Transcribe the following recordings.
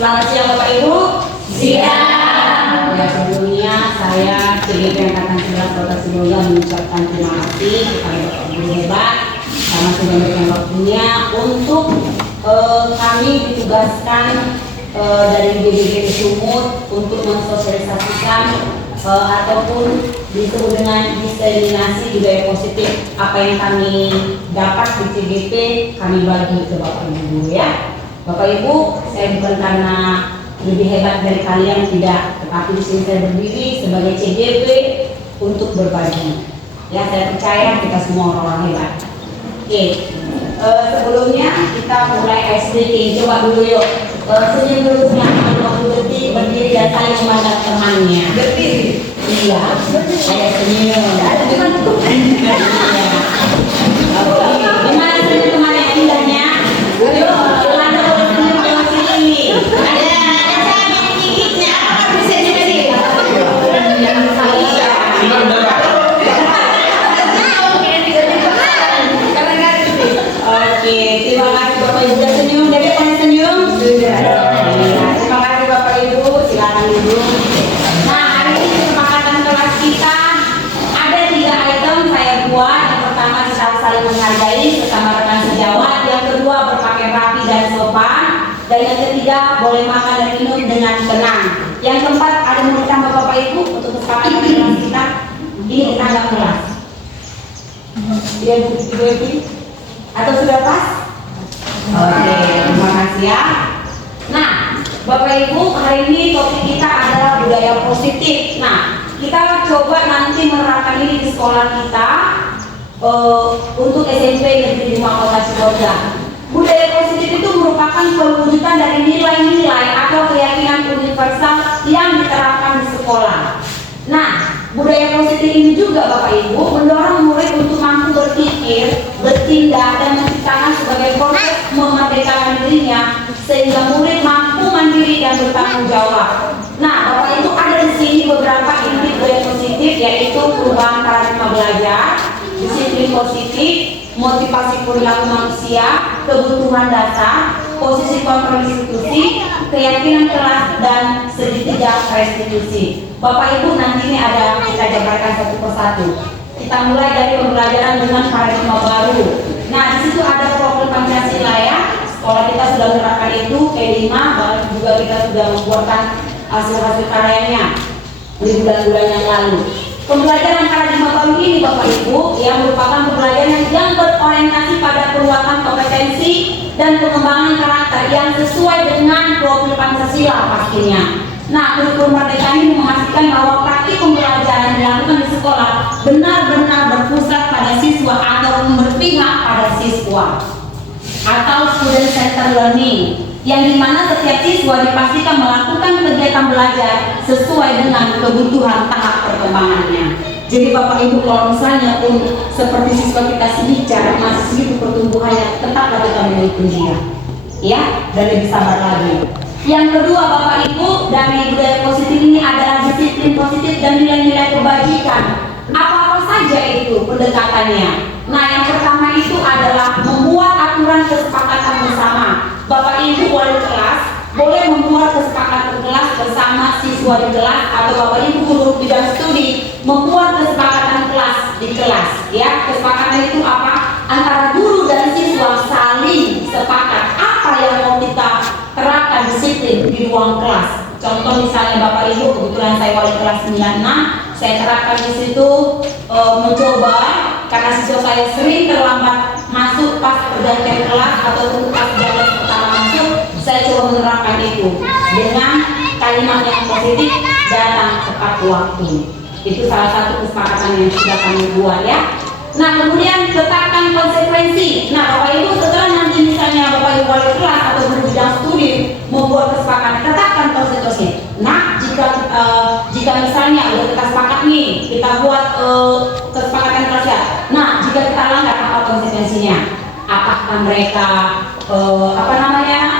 Selamat siang Bapak Ibu. Siang. Ya, sebelumnya saya CGP Angkatan 11 Kota Sibolga mengucapkan terima kasih kepada Bapak Guru hebat karena sudah memberikan waktunya untuk kami ditugaskan dari BBB Sumut untuk mensosialisasikan ataupun disebut dengan diseminasi budaya positif apa yang kami dapat di CGP kami bagi ke Bapak Ibu guru ya. Bapak Ibu, saya bukan karena lebih hebat dari kalian tidak, tetapi di sini saya berdiri sebagai CGP untuk berbagi. Ya, saya percaya kita semua orang-orang hebat. Oke, sebelumnya kita mulai SD. Coba dulu yuk. Senyum dulu senyum 20 detik berdiri dan saling memandang temannya. Berdiri. Iya, saya senyum. Iya. Oke, gimana senyum temannya indahnya? Yuk, Yolanda boleh senyum ke sini. Ada saya yang gigitnya. Apa bisa jadi? Jangan saya. Oke, terima kasih Bapak Ibu sudah senyum. Jadi pada senyum? Sudah. Terima kasih Bapak Ibu, silakan duduk. Nah, hari ini kesepakatan kelas kita ada 3 item saya buat. Yang pertama kita harus saling menghargai sesama rekan sejawat. Yang kedua berpakaian rapi dan sopan. Dan yang ketiga boleh makan dan minum dengan tenang. Yang keempat ada mau ditambah Bapak Ibu untuk kesepakatan kelas kita. Ini tangga kelas. Iya Bu, atau sudah pas? Oke, terima kasih ya. Nah, Bapak Ibu, hari ini topik kita adalah budaya positif. Nah, kita coba nanti menerapkan ini di sekolah kita untuk SMP Negeri 5 Kota Sibolga. Budaya positif itu merupakan perwujudan dari nilai-nilai atau keyakinan universal yang diterapkan di sekolah. Nah, budaya positif ini juga Bapak Ibu mendorong murid untuk mampu berpikir, bertindak dan menciptakan sebagai proses memerdekakan dirinya sehingga murid mampu mandiri dan bertanggung jawab. Nah, Bapak Ibu ada di sini beberapa inti budaya positif yaitu perubahan paradigma belajar, disiplin positif, motivasi perilaku manusia, kebutuhan dasar, posisi kontrol institusi, keyakinan kelas dan segitiga restitusi. Bapak Ibu nanti ini ada kita jabarkan satu persatu. Kita mulai dari pembelajaran dengan paradigma baru. Nah, di situ ada profil Pancasila ya. Sekolah kita sudah menerapkan itu P5 dan juga kita sudah membuatkan hasil-hasil karyanya di bulan-bulan yang lalu. Pembelajaran paradigma baru ini Bapak Ibu yang merupakan pembelajaran yang berorientasi pada penguatan kompetensi dan pengembangan karakter yang sesuai dengan profil Pancasila pastinya. Nah, kurikulum merdeka ini memastikan bahwa praktik pembelajaran dilakukan di sekolah benar-benar berpusat pada siswa atau berpihak pada siswa atau student center learning yang dimana setiap siswa dipastikan melakukan kegiatan belajar sesuai dengan kebutuhan tahap perkembangannya. Jadi Bapak Ibu kalau misalnya pun seperti siswa kita sebicara masih segitu pertumbuhannya, tetaplah kita mengikuti dia, ya, dan lebih sabar lagi. Yang kedua Bapak Ibu dari budaya positif ini adalah disiplin positif dan nilai-nilai kebajikan. Apa-apa saja itu pendekatannya. Nah, yang pertama itu adalah membuat aturan kesepakatan bersama. Bapak Ibu wali kelas boleh membuat kesepakatan kelas bersama siswa di kelas atau Bapak Ibu guru bidang studi membuat kesepakatan kelas di kelas. Ya, kesepakatan itu apa? Antara guru dan siswa saling sepakat apa yang mau kita terapkan disiplin di ruang kelas. Contoh misalnya Bapak Ibu, kebetulan saya wali kelas 96, saya terapkan di situ mencoba karena siswa saya sering terlambat masuk pas pergantian kelas ataupun pas belajar pertama masuk, saya coba menerapkan itu dengan kalimat yang positif, datang tepat waktu. Itu salah satu kesepakatan yang sudah kami buat ya. Nah, kemudian tetapkan konsekuensi. Nah, Bapak Ibu setelah nanti misalnya Bapak Ibu wali kelas atau guru bidang studi membuat kesepakatan, tetapkan konsekuensi. Nah, jika misalnya udah kita sepakat nih, kita buat kesepakatan kelas ya. Nah, jika kita langgar apa konsekuensinya? Apakah mereka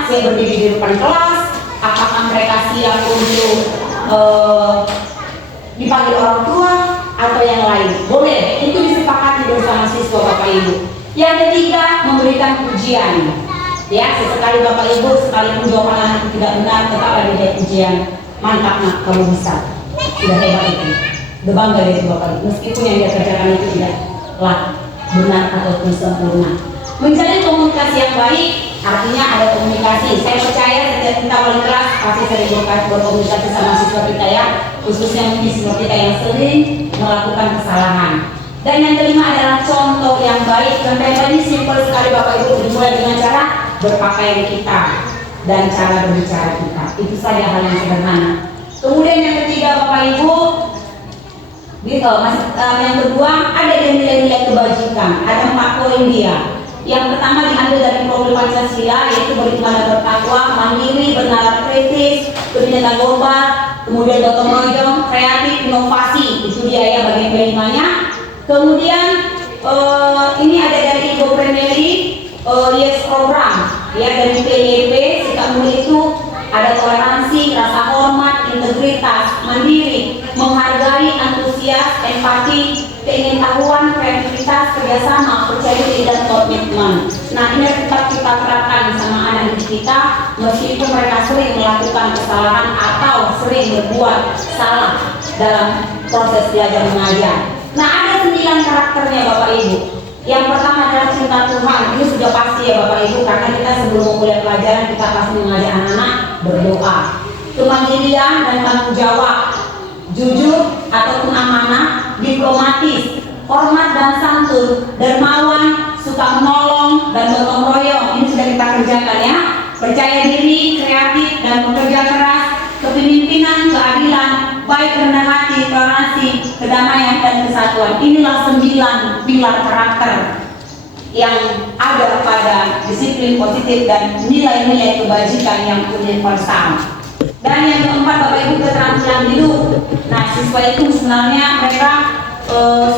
siap berdiri di depan kelas? Apakah mereka siap untuk dipanggil orang tua atau yang lain? Boleh, itu disepakati bersama siswa Bapak Ibu. Yang ketiga, memberikan pujian. Ya, sesekali Bapak Ibu, sekalipun jawaban anak tidak benar, tetaplah diberi pujian. Mantap nak, kamu bisa. Sudah hebat itu. Udah bangga dari Bapak Ibu. Meskipun yang dia kerjakan itu tidaklah benar ataupun sempurna. Menjalin komunikasi yang baik, artinya ada komunikasi. Saya percaya setiap kita wali kelas pasti sering berkomunikasi sama siswa kita ya, khususnya mungkin siswa kita yang sering melakukan kesalahan. Dan yang kelima adalah contoh yang baik. Contoh yang baik ini simpel sekali Bapak Ibu, dimulai dengan cara berpakaian kita dan cara berbicara kita. Itu saja hal yang sederhana. Kemudian yang ketiga Bapak Ibu, yang kedua ada nilai-nilai kebajikan. Ada 4 poin dia. Yang pertama diambil dari profil Pancasila, yaitu bagaimana bertakwa, mandiri, bernalar kritis, kebinekaan global, kemudian gotong royong, kreatif, inovasi. Itu dia ya bagian kelimanya. Kemudian ini ada dari Ibu Preneli, Yes Program, ya dari PYP, sikap mulia itu ada toleransi, rasa hormat, integritas, mandiri, menghargai, antusias, empati, keingintahuan, kreativitas, kerjasama, percaya diri dan komitmen. Nah ini tetap kita terapkan sama anak didik kita, meskipun mereka sering melakukan kesalahan atau sering berbuat salah dalam proses belajar mengajar. Nah ada 9 karakternya Bapak Ibu. Yang pertama adalah cinta Tuhan. Ini sudah pasti ya Bapak Ibu, karena kita sebelum memulai pelajaran kita pasti mengajak anak-anak berdoa. Kemandirian dan tanggung jawab, jujur ataupun amanah, diplomatis, hormat dan santun, dermawan, suka menolong dan gotong royong. Ini sudah kita kerjakan ya. Percaya diri, kreatif dan bekerja keras, kepemimpinan, keadilan, baik, rendah hati, toleransi, kedamaian dan kesatuan. Inilah 9 pilar karakter yang ada pada disiplin positif dan nilai-nilai kebajikan yang universal. Dan yang keempat Bapak Ibu, keterampilan hidup. Nah siswa itu sebenarnya mereka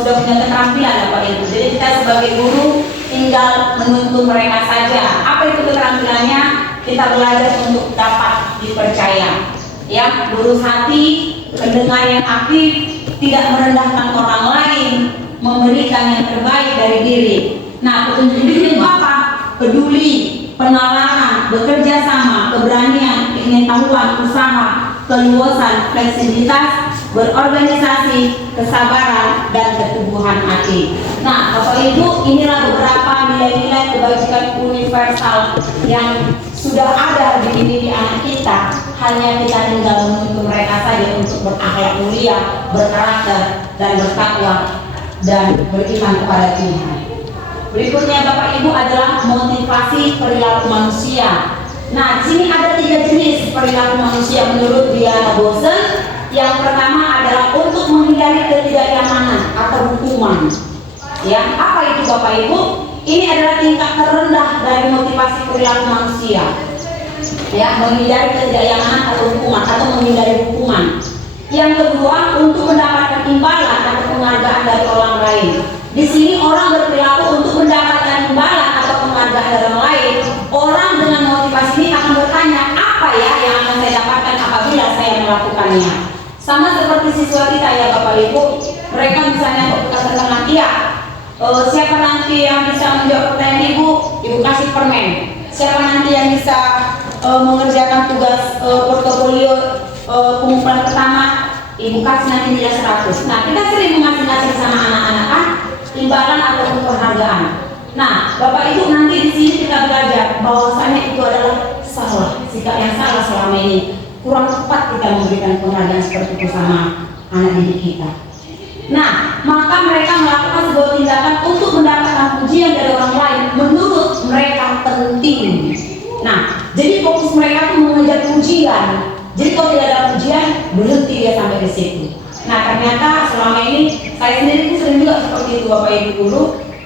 sudah punya keterampilan Bapak Ibu. Jadi kita sebagai guru tinggal menuntun mereka saja. Apa itu keterampilannya? Kita belajar untuk dapat dipercaya. Ya, lurus hati, pendengar yang aktif, tidak merendahkan orang lain, memberikan yang terbaik dari diri. Nah, petunjuk hidup itu apa? Peduli, penalaran, bekerja sama, keberanian, pengetahuan, usaha, keluasan, fleksibilitas, berorganisasi, kesabaran, dan keteguhan hati. Nah, Bapak Ibu, inilah beberapa nilai-nilai kebajikan universal yang sudah ada di diri anak kita. Hanya kita tinggal menuntun mereka saja untuk berakhlak mulia, berkarakter, dan bertakwa, dan beriman kepada Tuhan. Berikutnya Bapak Ibu adalah motivasi perilaku manusia. Nah, di sini ada 3 jenis perilaku manusia menurut Diana Bosen. Yang pertama adalah untuk menghindari ketidaknyamanan atau hukuman. Ya, apa itu Bapak Ibu? Ini adalah tingkat terendah dari motivasi perilaku manusia. Ya, menghindari ketidaknyamanan atau hukuman atau menghindari hukuman. Yang kedua, untuk mendapatkan imbalan atau penghargaan dari orang lain. Di sini orang berperilaku untuk mendapatkan imbalan atau penghargaan dari orang lain. Orang dengan motivasi ini akan bertanya, apa ya yang akan saya dapatkan apabila saya melakukannya? Sama seperti siswa kita ya Bapak Ibu, mereka misalnya berkata nanti ya, siapa nanti yang bisa menjawab pertanyaan Ibu kasih permen. Siapa nanti yang bisa mengerjakan tugas portofolio pengumpulan pertama, Ibu kasih nanti nilai 100. Nah, kita sering mengasih sama anak-anak kan imbalan ataupun penghargaan. Nah, Bapak Ibu nanti di sini kita belajar bahwasanya itu adalah salah, sikap yang salah selama ini. Kurang tepat kita memberikan penghargaan seperti itu sama anak didik kita. Nah, maka mereka melakukan sebuah tindakan untuk mendapatkan pujian dari orang lain menurut mereka penting. Nah, jadi fokus mereka itu mengejar pujian. Jadi kalau tidak ada pujian, berhenti dia sampai di situ. Nah, ternyata selama ini saya sendiri pun sering juga seperti itu Bapak Ibu guru,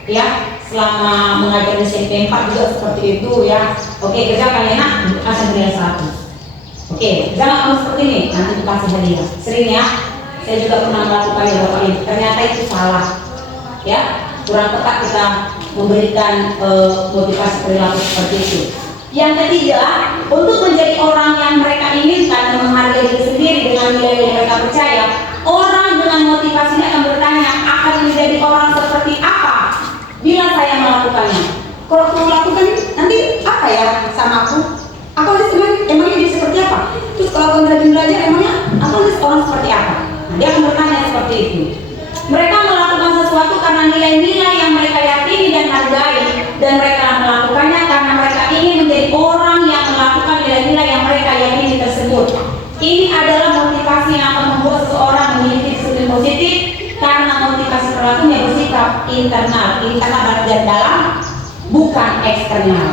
ya. Selama mengajar di SMP 4 juga seperti itu ya. Oke, kerjakan ya nak, kasih nilai 100. Oke, jangan kamu seperti ini, nanti dikasih hadiah. Sering ya, saya juga pernah melakukan ya Bapak Ibu. Ternyata itu salah, ya. Kurang tepat kita memberikan motivasi perilaku seperti itu. Yang ketiga, untuk menjadi orang yang mereka inginkan dan menghargai diri sendiri dengan nilai-nilai mereka percaya, orang dengan motivasi ini akan bertanya, akan menjadi orang seperti apa bila saya melakukannya? Kalau aku lakukan, nanti apa apa ya sama aku? Aku lihat emangnya dia seperti apa? Terus kalau aku rajin belajar, emangnya aku lihat orang seperti apa? Nah, dia akan bertanya seperti itu. Mereka melakukan sesuatu karena nilai-nilai yang mereka yakini dan hargai, dan mereka melakukannya karena mereka ingin menjadi orang yang melakukan nilai-nilai yang mereka yakini tersebut. Ini adalah motivasi yang akan membuat seseorang memiliki disiplin positif karena motivasi perilakunya bersifat internal bagian dalam, bukan eksternal.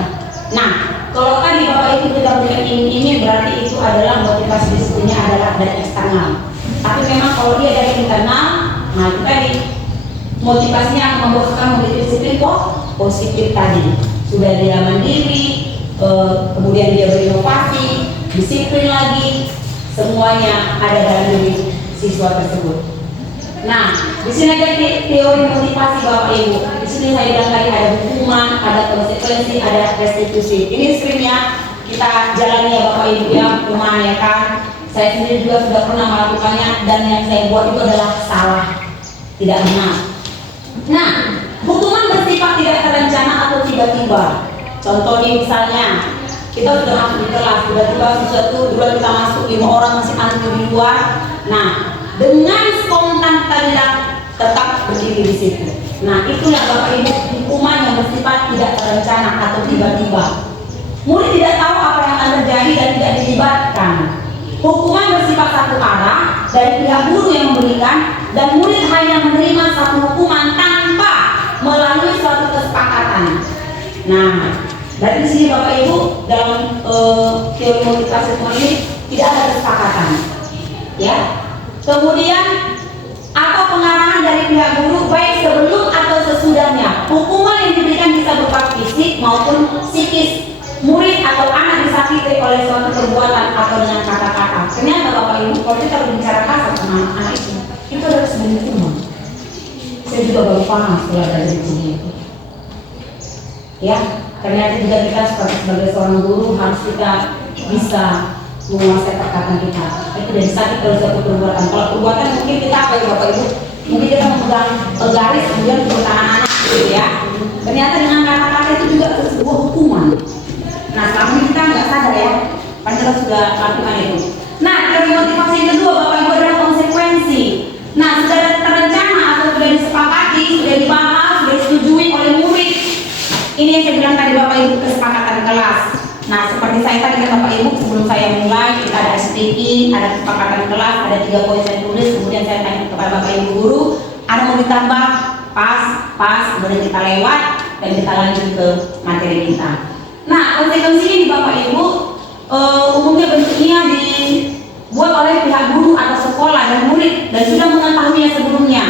Nah, kalau tadi Bapak Ibu kita berikan ini berarti itu adalah motivasi disiplinnya adalah dari eksternal. Tapi memang kalau dia dari internal, nah itu tadi motivasinya akan membuat seseorang memiliki disiplin positif tadi. Sudah dia mandiri, kemudian dia berinovasi, disiplin lagi, semuanya ada dalam diri siswa tersebut. Nah, di sini ada teori motivasi Bapak Ibu. Di sini saya bilang tadi ada hukuman, ada konsekuensi, ada restitusi. Ini screennya kita jalani ya Bapak Ibu ya, lumayan ya kan. Saya sendiri juga sudah pernah melakukannya dan yang saya buat itu adalah salah, tidak benar. Nah, hukuman bersifat tidak terencana atau tiba-tiba. Contohnya misalnya kita sudah masuk di kelas, tiba-tiba sesuatu dulu kita masuk 5 orang masih antri di luar. Nah, dengan spontan tetap berdiri di situ. Nah, itulah Bapak Ibu hukuman yang bersifat tidak terencana atau tiba-tiba. Murid tidak tahu apa yang akan terjadi dan tidak dilibatkan. Hukuman bersifat satu arah dari pihak guru yang memberikan, dan murid hanya menerima satu hukuman tanpa melalui suatu kesepakatan. Nah, dari sini Bapak Ibu dalam teori motivasi ini tidak ada kesepakatan, ya. Kemudian atau pengarahan dari pihak guru baik sebelum atau sesudahnya. Hukuman yang diberikan bisa berupa fisik maupun psikis. Murid atau anak disakiti oleh suatu perbuatan atau dengan kata-kata. Ternyata Bapak Ibu, kalau kita berbicara kasar sama anak itu adalah sebuah hukuman. Saya juga baru paham setelah dari sini. Ya, ternyata juga kita sebagai seorang guru harus kita bisa menguasai perkataan kita. Itu dari sakit kalau suatu perbuatan. Kalau perbuatan mungkin kita apa ya Bapak Ibu? Mungkin kita memegang garis kemudian perkataan anak gitu ya. Ternyata dengan kata-kata itu juga sebuah hukuman. Nah, selama ini kita nggak sadar ya, padahal sudah lakukan itu. Nah, teori motivasi yang kedua Bapak Ibu adalah konsekuensi. Nah, sudah terencana atau sudah disepakati, sudah dibahas, sudah disetujui oleh murid. Ini yang saya bilang tadi Bapak Ibu, kesepakatan kelas. Nah, seperti saya tadi kan Bapak Ibu, sebelum saya mulai kita ada SPP, ada kesepakatan kelas, ada 3 poin saya tulis, kemudian saya tanya kepada Bapak Ibu guru, ada mau ditambah, pas, kemudian kita lewat dan kita lanjut ke materi kita. Nah, konsekuensi ini Bapak Ibu umumnya bentuknya dibuat oleh pihak guru atau sekolah dan murid dan sudah mengetahuinya sebelumnya.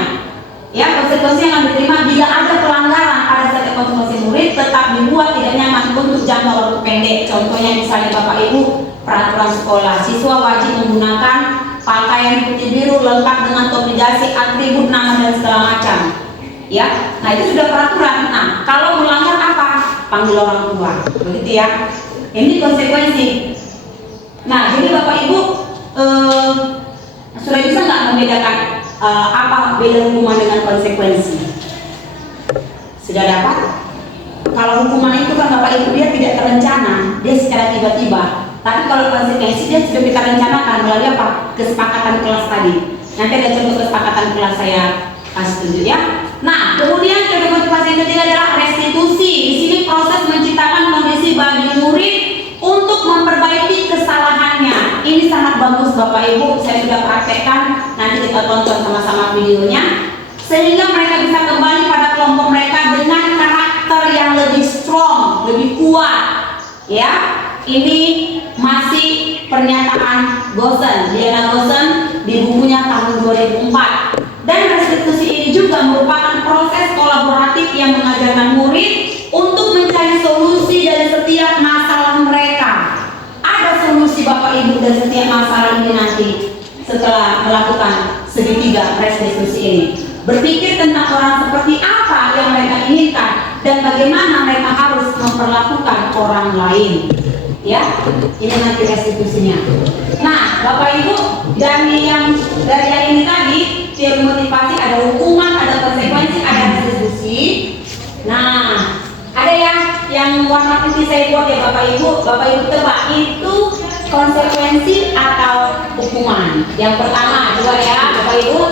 Ya, konsekuensi yang akan diterima bila ada pelanggaran pada setiap konsumsi murid tetap dibuat tidak nyaman untuk jangka waktu pendek. Contohnya misalnya Bapak Ibu peraturan sekolah, siswa wajib menggunakan pakaian putih biru lengkap dengan topi dasi, atribut nama dan segala macam. Ya, nah itu sudah peraturan. Nah, kalau melanggar apa? Panggil orang tua, begitu ya. Ini konsekuensi. Nah, jadi Bapak Ibu sudah bisa nggak membedakan apa beda hukuman dengan konsekuensi? Sudah dapat? Kalau hukuman itu kan Bapak Ibu dia tidak terencana, dia secara tiba-tiba. Tapi kalau konsekuensi dia sudah kita rencanakan melalui apa? Kesepakatan kelas tadi. Nanti ada contoh kesepakatan kelas saya kasih tunjuk ya. Nah, kemudian teori motivasi yang ketiga adalah restitusi. Di sini proses menciptakan kondisi bagi murid untuk memperbaiki kesalahannya. Ini sangat bagus Bapak Ibu, saya sudah praktekkan. Nanti kita tonton sama-sama videonya, sehingga mereka bisa kembali pada kelompok mereka dengan karakter yang lebih strong, lebih kuat. Ya, ini masih pernyataan Gosen, Diana Gosen di bukunya tahun 2004. Dan restitusi ini juga merupakan proses kolaboratif yang mengajarkan murid untuk mencari solusi dari setiap masalah mereka. Ada solusi Bapak Ibu dari setiap masalah ini nanti setelah melakukan segitiga restitusi ini. Berpikir tentang orang seperti apa yang mereka inginkan dan bagaimana mereka harus memperlakukan orang lain. Ya, ini nanti restitusinya. Nah, Bapak Ibu, dari yang ini tadi, teori motivasi ada hukuman, ada konsekuensi, ada restitusi. Nah, ada yang warna putih saya buat ya Bapak Ibu. Bapak Ibu tebak itu konsekuensi atau hukuman. Yang pertama juga ya Bapak Ibu,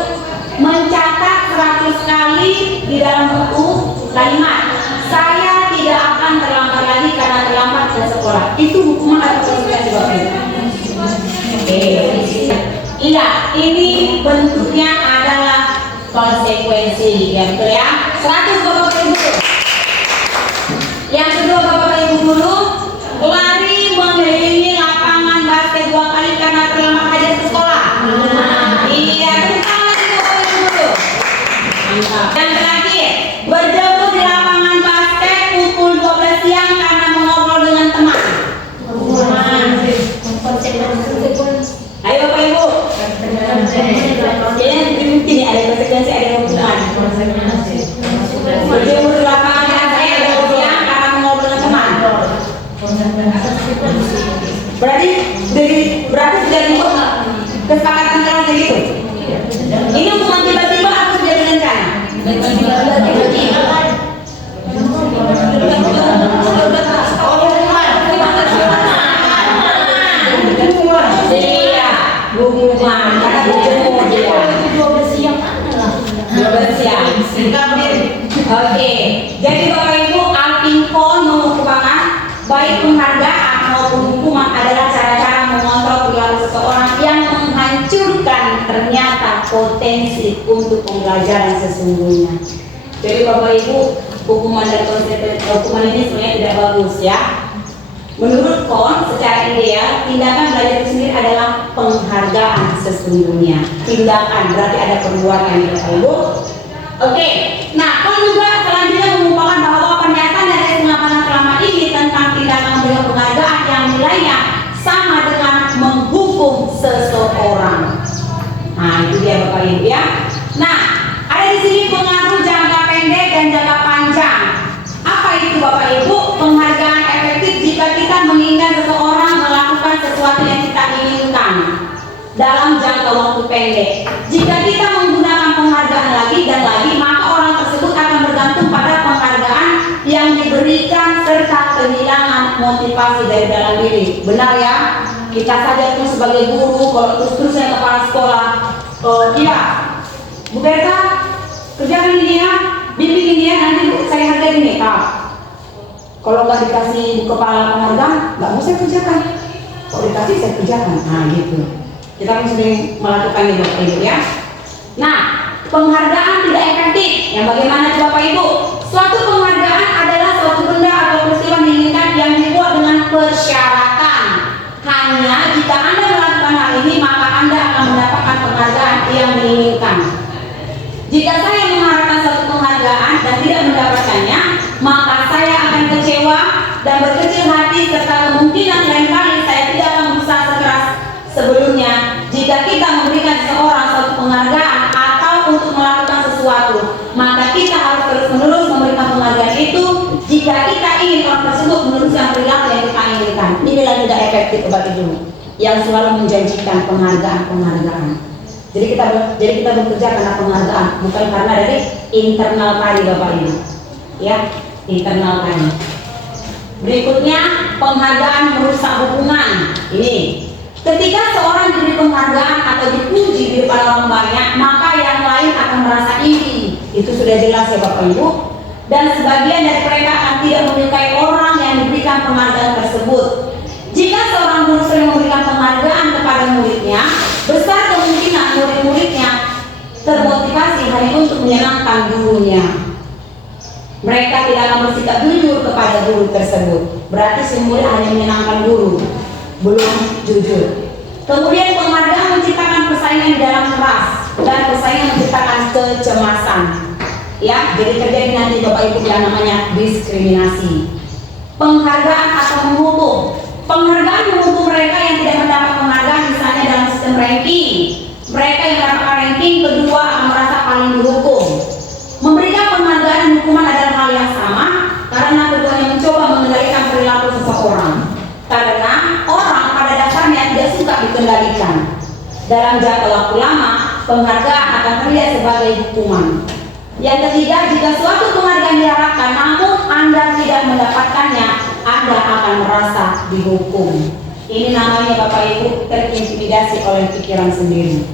mencatat 100 kali di dalam buku kalimat saya tidak akan terlambat lagi karena terlambat ke sekolah. Itu hukuman atau konsekuensi Bapak Ibu? Oke. Iya, ini bentuknya adalah konsekuensi. Ya betul ya. 100 Bapak Ibu. Yang kedua Bapak Ibu dulu, lari mengelilingi lapangan basket 2 kali karena terlambat hadir ke sekolah. Iya, tentang lagi Bapak Ibu dulu. Mantap. Yang terakhir, berjemur di lapangan basket pukul 12 siang karena mengobrol dengan teman. Ayo Bapak Ibu. Jadi mungkin ada konsekuensi, ada hukuman. Berjemur di lapangan basket 12 siang karena mengobrol dengan teman. Berarti sudah dibuat kesepakatan kelas gitu. Ini hukuman tiba-tiba atau sudah direncana? Iya, hukuman karena berjemur dia. 12 siang. Oke, jadi Bapak Ibu, Alpincon merupakan baik penghargaan maupun hukuman adalah cara-cara mengontrol perilaku seseorang yang menghancurkan ternyata potensi untuk pembelajaran sesungguhnya. Jadi Bapak Ibu, hukuman dan konsekuensi hukuman ini sebenarnya tidak bagus ya. Menurut Kon, secara ideal, tindakan belajar itu sendiri adalah penghargaan sesungguhnya. Tindakan berarti ada perbuatan ya Bapak Ibu. Oke, nah Kon juga selanjutnya mengumpulkan bahwa pernyataan dari pengamalan selama ini tentang tindakan memberikan penghargaan yang nilainya sama dengan menghukum seseorang. Nah itu dia Bapak Ibu ya. Nah ada di sini pengaruh jangka pendek dan jangka panjang. Apa itu Bapak Ibu? Penghargaan efektif jika kita menginginkan seseorang melakukan sesuatu yang kita inginkan dalam jangka waktu pendek. Jika kita menggunakan penghargaan lagi dan lagi, maka orang tersebut akan bergantung pada penghargaan yang diberikan serta kehilangan motivasi dari dalam diri. Benar ya? Kita saja pun sebagai guru, kalau terus-terusnya kepala sekolah, iya, Bu Berta, kerjakan ini ya, bimbing ini ya, nanti saya hargai ini. Kalau nggak dikasih kepala penghargaan, nggak mau saya kerjakan. Kalau dikasih saya kerjakan. Nah gitu. Kita harus sering melakukan ini Bapak Ibu ya. Nah, penghargaan tidak efektif. Yang bagaimana Bapak Ibu? Suatu penghargaan adalah suatu benda atau peristiwa diinginkan yang dibuat dengan persyaratan. Hanya jika Anda melakukan hal ini, maka Anda akan mendapatkan penghargaan yang diinginkan. Jika saya mengharapkan suatu penghargaan dan tidak mendapatkannya, maka saya akan kecewa dan berkecil hati serta kemungkinan lain kali saya tidak akan berusaha sekeras sebelumnya. Jika kita memberikan seseorang suatu penghargaan atau untuk melakukan sesuatu, maka kita harus terus-menerus memberikan penghargaan itu jika kita ingin orang tersebut meneruskan perilaku yang kita inginkan. Inilah tidak efektif Bapak Ibu yang selalu menjanjikan penghargaan. Jadi kita bekerja karena penghargaan, bukan karena dari internal tadi Bapak Ibu. Ya, internal tadi. Berikutnya, penghargaan merusak hubungan. Ini, ketika seorang diberi penghargaan atau dipuji di depan orang banyak, maka yang lain akan merasa iri. Itu sudah jelas ya Bapak Ibu. Dan sebagian dari mereka akan tidak menyukai orang yang diberikan penghargaan tersebut. Jika seorang guru sering memberikan penghargaan kepada muridnya, besar kemungkinan murid-muridnya termotivasi hanya untuk menyenangkan gurunya. Mereka tidak akan bersikap jujur kepada guru tersebut. Berarti si murid hanya menyenangkan guru, belum jujur. Kemudian penghargaan menciptakan persaingan di dalam kelas dan persaingan menciptakan kecemasan. Ya, jadi terjadi nanti Bapak Ibu yang namanya diskriminasi. Penghargaan atau menghukum. Penghargaan menghukum mereka yang tidak mendapat penghargaan, misalnya dalam sistem ranking. Mereka yang mendapatkan ranking kedua akan merasa paling dihukum. Memberikan penghargaan dan hukuman adalah hal yang sama karena keduanya mencoba mengendalikan perilaku seseorang. Karena orang pada dasarnya tidak suka dikendalikan. Dalam jangka waktu lama, penghargaan akan terlihat sebagai hukuman. Yang ketiga, jika suatu penghargaan diharapkan namun Anda tidak mendapatkannya, Anda akan merasa dihukum. Ini namanya Bapak Ibu terintimidasi oleh pikiran sendiri.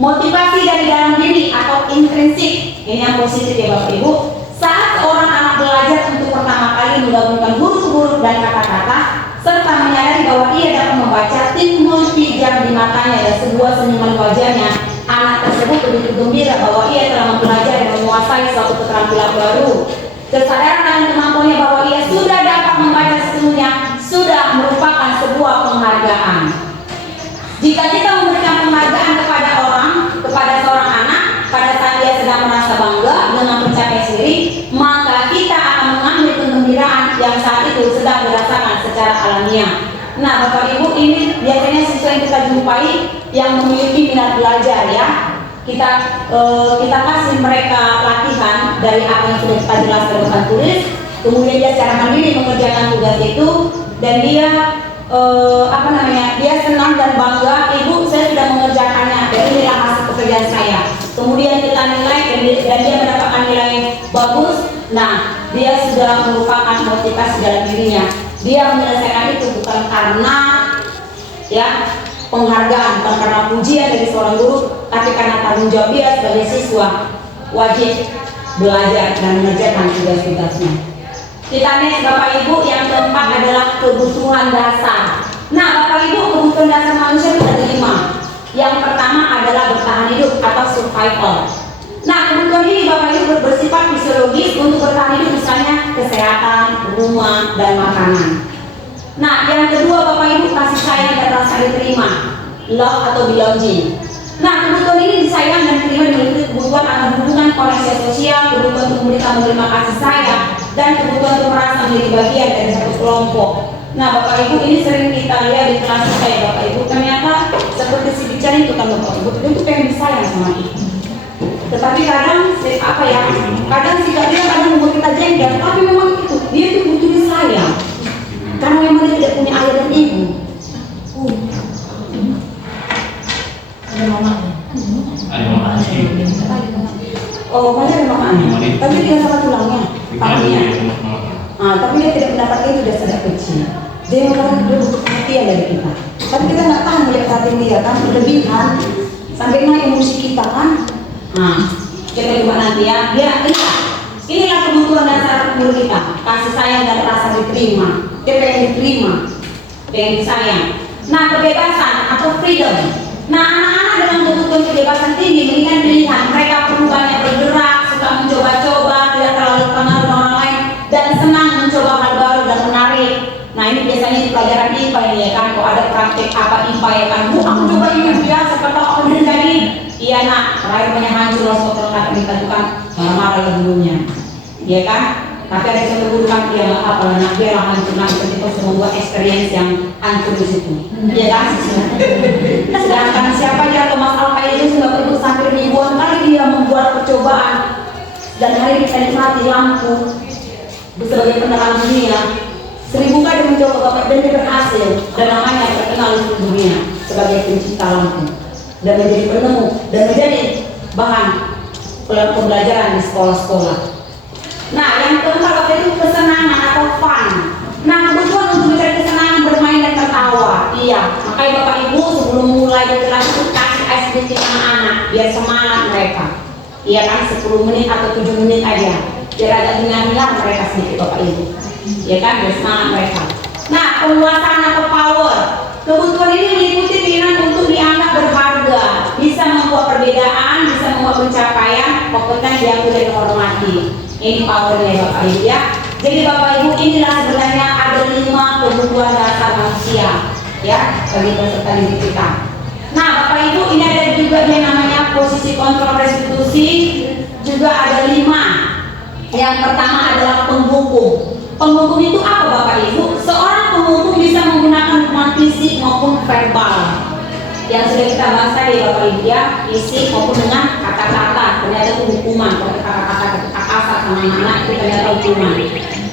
Motivasi dari dalam diri atau intrinsik, ini yang positif ya Bapak Ibu. Saat seorang anak belajar untuk pertama kali menggabungkan huruf-huruf dan kata-kata, serta menyadari bahwa ia dapat membaca, timbul pijar di matanya dan sebuah senyuman wajahnya. Anak tersebut begitu gembira bahwa ia telah mempelajari dan menguasai suatu keterampilan baru. Kesadaran dan kemampuannya bahwa ia sudah dapat membaca sesungguhnya sudah merupakan sebuah penghargaan. Jika kita memberikan penghargaan kepada orang, kepada seorang anak, pada saat dia sedang merasa bangga dengan pencapaian sendiri, maka kita akan mengambil kegembiraan yang saat itu sedang dirasakan secara alamiah. Nah, Bapak Ibu, ini biasanya siswa yang kita jumpai yang memiliki minat belajar ya. Kita kasih mereka latihan dari apa yang sudah kita jelaskan dengan tulis, kemudian dia secara mandiri mengerjakan tugas itu, dan dia dia senang dan bangga, ibu saya sudah mengerjakannya, dan inilah hasil pekerjaan saya. Kemudian kita nilai dan dia mendapatkan nilai bagus. Nah, dia sudah merupakan motivasi dalam dirinya. Dia menyelesaikan itu bukan karena penghargaan, bukan karena pujian dari seorang guru, tapi karena tanggung jawab dia sebagai siswa wajib belajar dan mengerjakan tugas-tugasnya. Kita next Bapak Ibu, yang keempat adalah kebutuhan dasar. Nah Bapak Ibu, kebutuhan dasar manusia itu ada 5. Yang pertama adalah bertahan hidup atau survival. Nah kebutuhan ini Bapak Ibu bersifat fisiologis untuk bertahan hidup, misalnya kesehatan, rumah, dan makanan. Nah yang kedua Bapak Ibu, kasih sayang dan rasa diterima, love atau belonging. Nah kebutuhan ini disayang dan diterima memiliki kebutuhan akan hubungan koneksi sosial, kebutuhan untuk menerima kasih sayang, dan kebutuhan untuk merasa menjadi bagian dari satu kelompok. Nah Bapak Ibu, ini sering kita lihat di kelas saya Bapak Ibu, ternyata seperti si bicara itu kan Bapak Ibu, itu pengen disayang sama ibu. Tetapi kadang kadang sikap dia kadang membuat kita jengkel, tapi memang itu dia itu butuh disayang karena memang dia tidak punya ayah dan ibu. Ada mamanya. Ada mamanya. Oh, banyak ada mamanya, tapi dia sama tulangnya, tangannya. Tapi dia tidak mendapatkan itu dari sejak kecil. Dia memang butuh perhatian dari kita. Tapi kita nggak tahan melihat perhatian dia kan, berlebihan sampai naik emosi kita kan. Nah, kita coba nanti ya. Inilah kebutuhan dasar guru kita, kasih sayang dan rasa diterima. Dia pengen diterima, pengen disayang. Nah, kebebasan atau freedom. Nah, anak-anak dengan kebutuhan kebebasan tinggi memberikan pilihan. Mereka perlu banyak bergerak, suka mencoba-coba, tidak terlalu terpengaruh orang lain, dan senang mencoba hal baru dan menarik. Nah, ini biasanya di pelajaran IPA ini ya kan, kalau ada praktek apa IPA ya kan, Bu, aku coba ini biasa, siapa tahu aku menjadi. Iya nak, terakhir banyak hancur loh soal kata kita itu kan marah-marah lah dulunya, iya kan? Tapi ada satu guru kan dia nggak apa-apa, nak dia lah hancur nanti terus membuat experience yang hancur di situ, iya kan? Sedangkan siapa dia atau Mas Alfa itu sudah ikut sampai ribuan kali dia membuat percobaan, dan hari kita nikmati lampu sebagai penerang dunia. 1000 kali mencoba Bapak dan dia berhasil, dan namanya terkenal di dunia sebagai pencipta lampu, dan menjadi penemu dan menjadi bahan pembelajaran di sekolah-sekolah. Nah, yang keempat Bapak itu kesenangan atau fun. Nah, kebutuhan untuk mencari kesenangan bermain dan tertawa. Iya, makanya Bapak Ibu sebelum mulai di kelas itu kasih ice breaking anak-anak biar semangat mereka. Iya kan, 10 menit atau 7 menit aja, biar agak hilang mereka sedikit Bapak Ibu. Ya kan, biar semangat mereka. Nah, penguasaan atau power. Kebutuhan ini meliputi keinginan untuk dianggap berharga, bisa membuat perbedaan, bisa membuat pencapaian, pokoknya diakui dan dihormati. Ini powernya Bapak Ibu ya. Jadi Bapak Ibu, inilah sebenarnya ada 5 kebutuhan dasar manusia ya bagi peserta didik kita. Nah Bapak Ibu, ini ada juga yang namanya posisi kontrol restitusi, juga ada 5. Yang pertama adalah penghukum. Penghukum itu apa Bapak Ibu? Seorang penghukum bisa menggunakan hukuman fisik maupun verbal. Yang sudah kita bahas tadi Bapak Ibu ya, fisik maupun dengan kata-kata. Ternyata itu hukuman, kata-kata kasar sama anak-anak itu ternyata hukuman.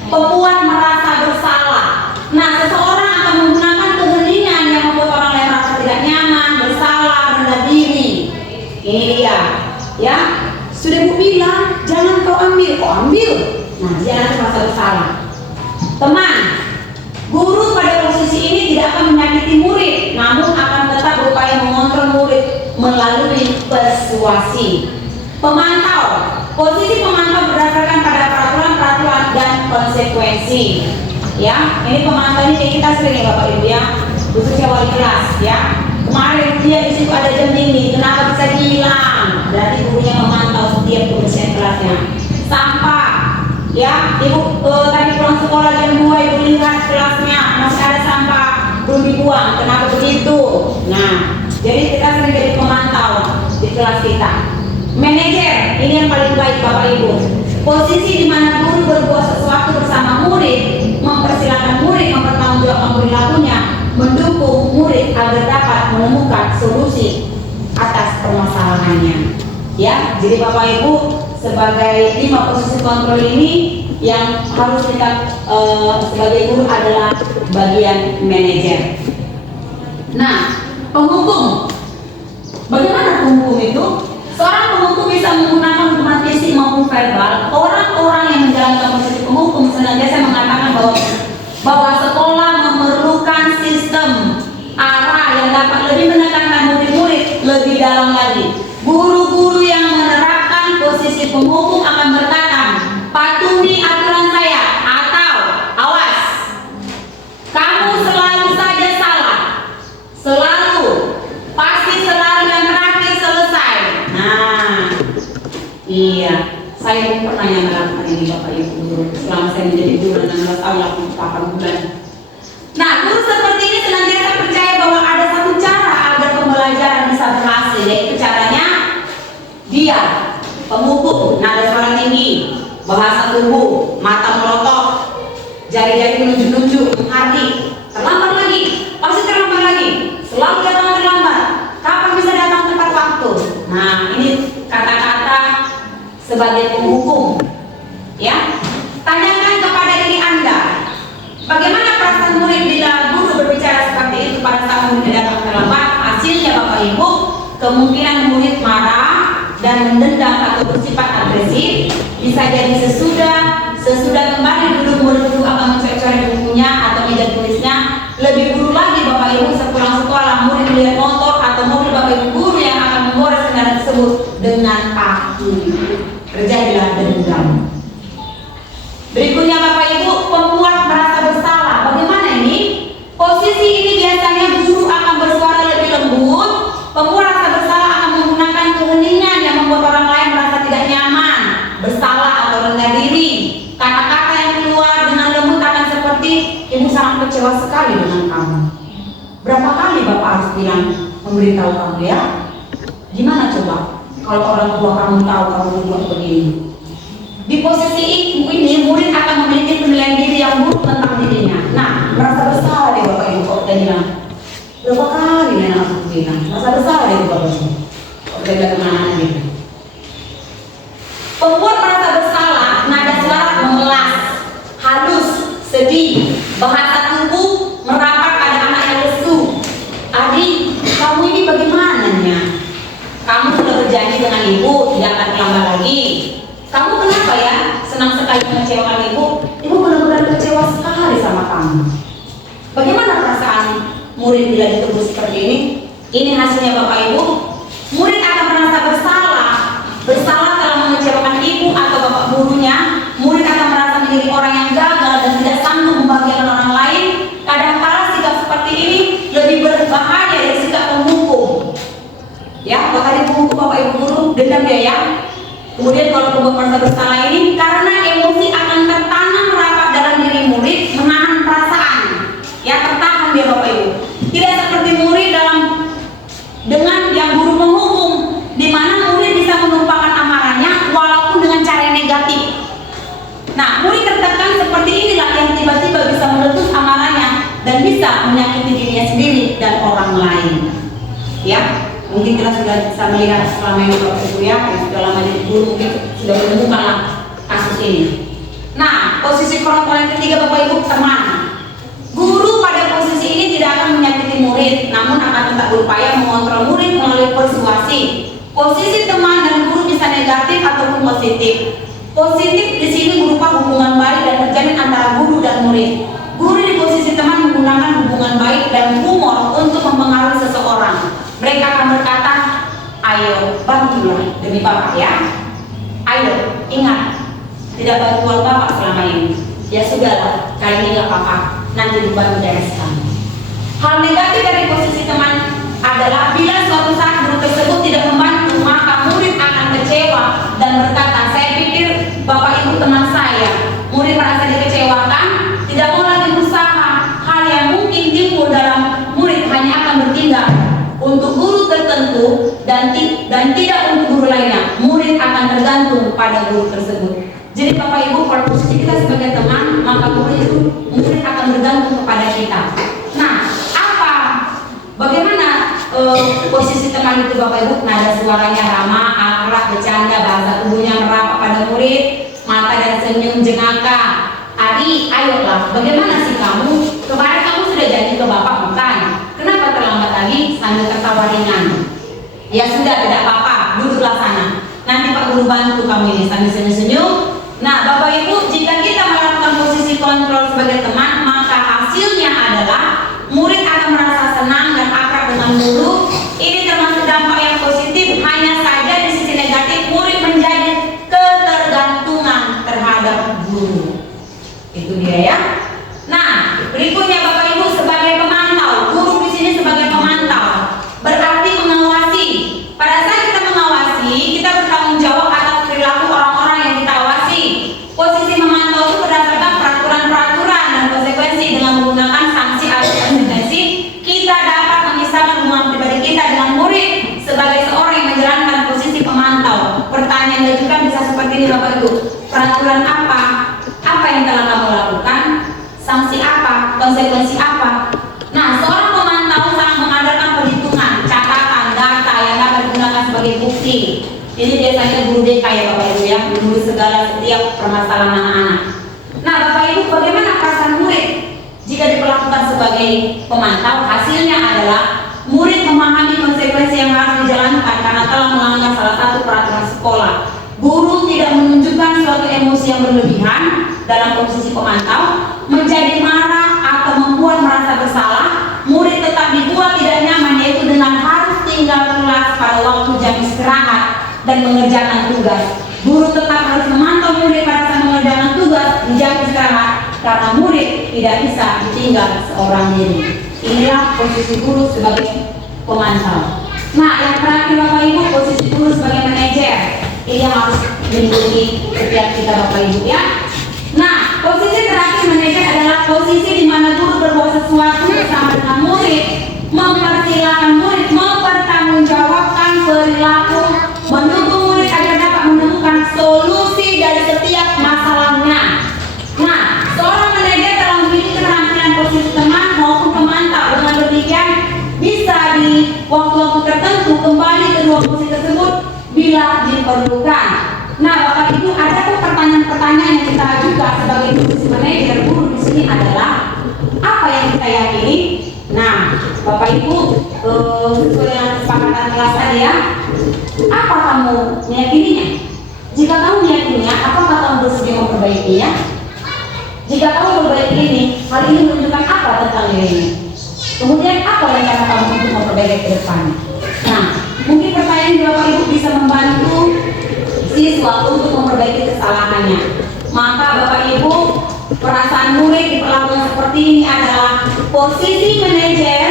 Membuat merasa bersalah. Nah, seseorang akan menggunakan keheningan yang membuat orang lain merasa tidak nyaman, bersalah, rendah diri. Ini dia, ya. Sudah Bu bilang, jangan kau ambil, kok ambil. Nah, dia nanti merasa bersalah. Teman, guru pada posisi ini tidak akan menyakiti murid, namun akan tetap berupaya mengontrol murid melalui persuasi. Pemantau, posisi pemantau berdasarkan pada peraturan-peraturan dan konsekuensi. Ya, ini pemantau ini kita sering ya Bapak Ibu ya, khususnya wali kelas ya. Kemarin dia di situ ada jam ini, kenapa bisa hilang? Berarti gurunya memantau setiap kebersihan kelasnya. Sampah, ya, ibu tadi pulang sekolah jam 2 ibu lihat kelasnya masih ada sampah belum dibuang, kenapa begitu? Nah, jadi kita sering jadi pemantau di kelas kita. Manajer, ini yang paling baik Bapak Ibu. Posisi di mana guru berbuat sesuatu bersama murid, mempersilahkan murid mempertanggungjawabkan perilakunya, mendukung murid agar dapat menemukan solusi atas permasalahannya. Ya, jadi Bapak Ibu sebagai 5 posisi kontrol ini yang harus kita sebagai guru adalah bagian manajer. Nah, penghukum. Bagaimana penghukum itu? Seorang penghukum bisa menggunakan hukuman fisik maupun verbal. Orang-orang yang menjalankan posisi penghukum senantiasa mengatakan bahwa sekolah memerlukan sistem arah yang dapat lebih menekankan murid-murid lebih dalam lagi. Guru-guru yang menerapkan posisi penghukum akan berkata, patuhi aturan saya, atau awas, kamu selalu saja salah, selalu, pasti selalu yang terakhir selesai. Nah, iya, saya pun pernah yang melakukan ini Bapak Ibu guru selama saya menjadi guru 16 tahun 8 bulan. Nah, guru seperti ini senantiasa percaya bahwa ada satu cara agar pembelajaran bisa berhasil, yaitu caranya dia penghukum, nada suara tinggi, bahasa tubuh, mata melotot, jari-jari menunjuk-nunjuk, menghati, terlambat lagi, pasti terlambat lagi, selalu datang terlambat, kapan bisa datang tepat waktu. Nah, ini kata-kata sebagai penghukum. Ya, tanyakan kepada diri Anda, bagaimana perasaan murid bila guru berbicara seperti itu pada saat murid datang terlambat? Hasilnya Bapak Ibu, kemungkinan murid marah dan mendendam atau bersifat agresif. Bisa jadi sesudah kembali duduk murid akan mencoret-coret bukunya atau meja tulisnya. Lebih buruk lagi Bapak Ibu, sepulang sekolah murid melihat motor atau mobil Bapak Ibu guru yang akan menggores kendaraan tersebut dengan kaki. Terjadilah dendam. Berikutnya Bapak Ibu, pembuat merasa bersalah. Bagaimana ini? Posisi ini biasanya guru akan bersuara lebih lembut. Pembuat rasa bersalah akan menggunakan keheningan yang membuat orang lain merasa tidak nyaman, bersalah atau rendah diri. Kata-kata yang keluar dengan lembut akan seperti, ibu sangat kecewa sekali dengan kamu. Berapa kali Bapak harus bilang, memberitahu kamu ya? Gimana coba kalau orang tua kamu tahu kamu berbuat begini? Di posisi ini murid akan memiliki penilaian diri yang buruk tentang dirinya. Nah, merasa bersalah deh Bapak Ibu kok dia bilang. Berapa kali nenek aku bilang, merasa bersalah deh Bapak Ibu. Kok dia bilang anak gitu. Pembuat merasa bersalah, nada suara memelas, halus, sedih, bahasa tubuh merapat pada anak yang lesu. Adik, kamu ini bagaimananya? Kamu sudah berjanji dengan ibu tidak akan terlambat lagi. Kamu kenapa ya senang sekali mengecewakan ibu? Ibu benar-benar kecewa sekali sama kamu. Bagaimana perasaan murid bila ditegur seperti ini? Ini hasilnya Bapak Ibu. Murid akan merasa bersalah telah mengecewakan ibu atau bapak gurunya. Murid akan merasa menjadi orang yang gagal dan tidak sanggup membahagiakan orang lain. Kadang-kala sikap seperti ini lebih berbahaya dari sikap penghukum. Ya, kalau tadi penghukum Bapak Ibu guru dendam dia ya. Kemudian kalau pembuat merasa bersalah ini karena emosi akan tertanam rapat dalam diri murid, menahan perasaan. Ya, tertahan dia Bapak Ibu. Tidak seperti murid dengan yang guru menghukum, di mana murid bisa menumpahkan amarahnya walaupun dengan cara yang negatif. Nah, murid tertekan seperti inilah yang tiba-tiba bisa meletus amarahnya dan bisa menyakiti dirinya sendiri dan orang lain. Ya, mungkin kita sudah bisa melihat selama ini Bapak Ibu ya, yang sudah lama jadi guru mungkin sudah menemukan kasus ini. Nah, posisi kontrol yang ketiga Bapak Ibu, teman. Guru pada posisi ini tidak akan menyakiti murid, namun akan tetap berupaya mengontrol murid melalui persuasi. Posisi teman dan guru bisa negatif ataupun positif. Positif di sini berupa hubungan baik dan terjalin antara guru dan murid. Guru di posisi teman menggunakan hubungan baik dan humor untuk mempengaruhi seseorang. Mereka akan berkata, ayo bantulah demi Bapak ya. Ayo, ingat, tidak bantuan Bapak selama ini. Ya sudahlah, kali ini nggak apa-apa, nanti dibantu dari kamu. Hal negatif dari posisi teman adalah bila suatu saat guru tersebut tidak membantu, maka murid akan kecewa dan berkata, saya pikir Bapak Ibu teman saya. Murid merasa dikecewakan, tidak mau lagi berusaha. Hal yang mungkin timbul dalam murid hanya akan bertindak untuk guru tertentu dan tidak untuk guru lainnya. Murid akan tergantung pada guru tersebut. Jadi Bapak Ibu, kalau posisi kita sebagai teman, maka murid akan bergantung kepada kita. Nah, bagaimana posisi teman itu Bapak Ibu? Nada suaranya ramah, akrab, bercanda, bahasa tubuhnya merapat pada murid, mata dan senyum jengaka. Adi, ayolah, bagaimana sih kamu? Kemarin kamu sudah janji ke Bapak bukan? Kenapa terlambat lagi? Sambil tertawa ringan. Ya sudah, tidak apa-apa, duduklah sana. Nanti Pak Guru bantu kamu ini sambil senyum-senyum. Nah, Bapak Ibu, jika kita melakukan posisi kontrol sebagai teman, maka hasilnya adalah murid akan merasa senang dan akrab dengan guru. Ini termasuk dampak yang positif. Hanya saja di sisi negatif, murid menjadi ketergantungan terhadap guru. Itu dia ya. Nah, berikutnya Bapak Ibu sebagai pemantau. Guru di sini sebagai pemantau berarti mengawasi. Pada saat kita mengawasi, kita bertanggung jawab atas perilaku orang-orang yang kita awasi. Posisi memantau itu berdasarkan peraturan-peraturan dan konsekuensi. Dengan menggunakan sanksi atau konsekuensi, kita dapat memisahkan hubungan pribadi kita dengan murid sebagai seorang yang menjalankan posisi pemantau. Pertanyaan yang diajukan bisa seperti ini Bapak Ibu. Peraturan apa? Apa yang telah kamu lakukan? Sanksi apa? Konsekuensi apa? Nah, seorang pemantau sangat mengandalkan perhitungan, catatan, data yang dapat digunakan sebagai bukti. Ini biasanya guru BK ya Bapak Ibu ya, menurut segala setiap permasalahan anak-anak. Nah Bapak Ibu, bagaimana perasaan murid jika diperlakukan sebagai pemantau? Hasilnya adalah murid memahami konsekuensi yang harus dijalankan karena telah melanggar salah satu peraturan sekolah. Guru tidak menunjukkan suatu emosi yang berlebihan dalam posisi pemantau, menjadi marah atau membuat merasa bersalah. Murid tetap dibuat tidak nyaman, yaitu dengan harus tinggal kelas pada waktu jam istirahat dan mengerjakan tugas. Guru tetap harus memantau murid pada saat mengerjakan tugas di jam istirahat karena murid tidak bisa ditinggal seorang diri. Inilah posisi guru sebagai pemantau. Nah, yang terakhir Bapak Ibu, posisi guru sebagai manajer. Ini yang harus dimiliki setiap kita Bapak Ibu ya. Nah, posisi terakhir manajer adalah posisi di mana guru berbuat sesuatu bersama dengan murid, mempersilahkan murid mempertanggungjawabkan perilaku, mendukung murid agar dapat menemukan solusi dari setiap masalahnya. Nah, seorang manajer telah memiliki keterampilan posisi teman maupun pemantau. Dengan demikian, bisa di waktu-waktu tertentu kembali ke dua posisi tersebut bila diperlukan. Nah, Bapak Ibu, ada pertanyaan-pertanyaan yang kita ajukan sebagai posisi manajer guru di sini adalah apa yang kita yakini? Nah, Bapak Ibu, sesuai dengan kesepakatan kelas tadi ya, apa kamu meyakininya? Jika kamu meyakininya, apakah kamu bersedia memperbaikinya? Jika kamu memperbaiki ini, hal ini menunjukkan apa tentang dirinya? Kemudian apa rencana kamu untuk memperbaiki ke depan? Nah, mungkin pertanyaan Bapak Ibu bisa membantu siswa untuk memperbaiki kesalahannya. Maka Bapak Ibu, perasaan murid diperlakukan seperti ini adalah posisi manajer.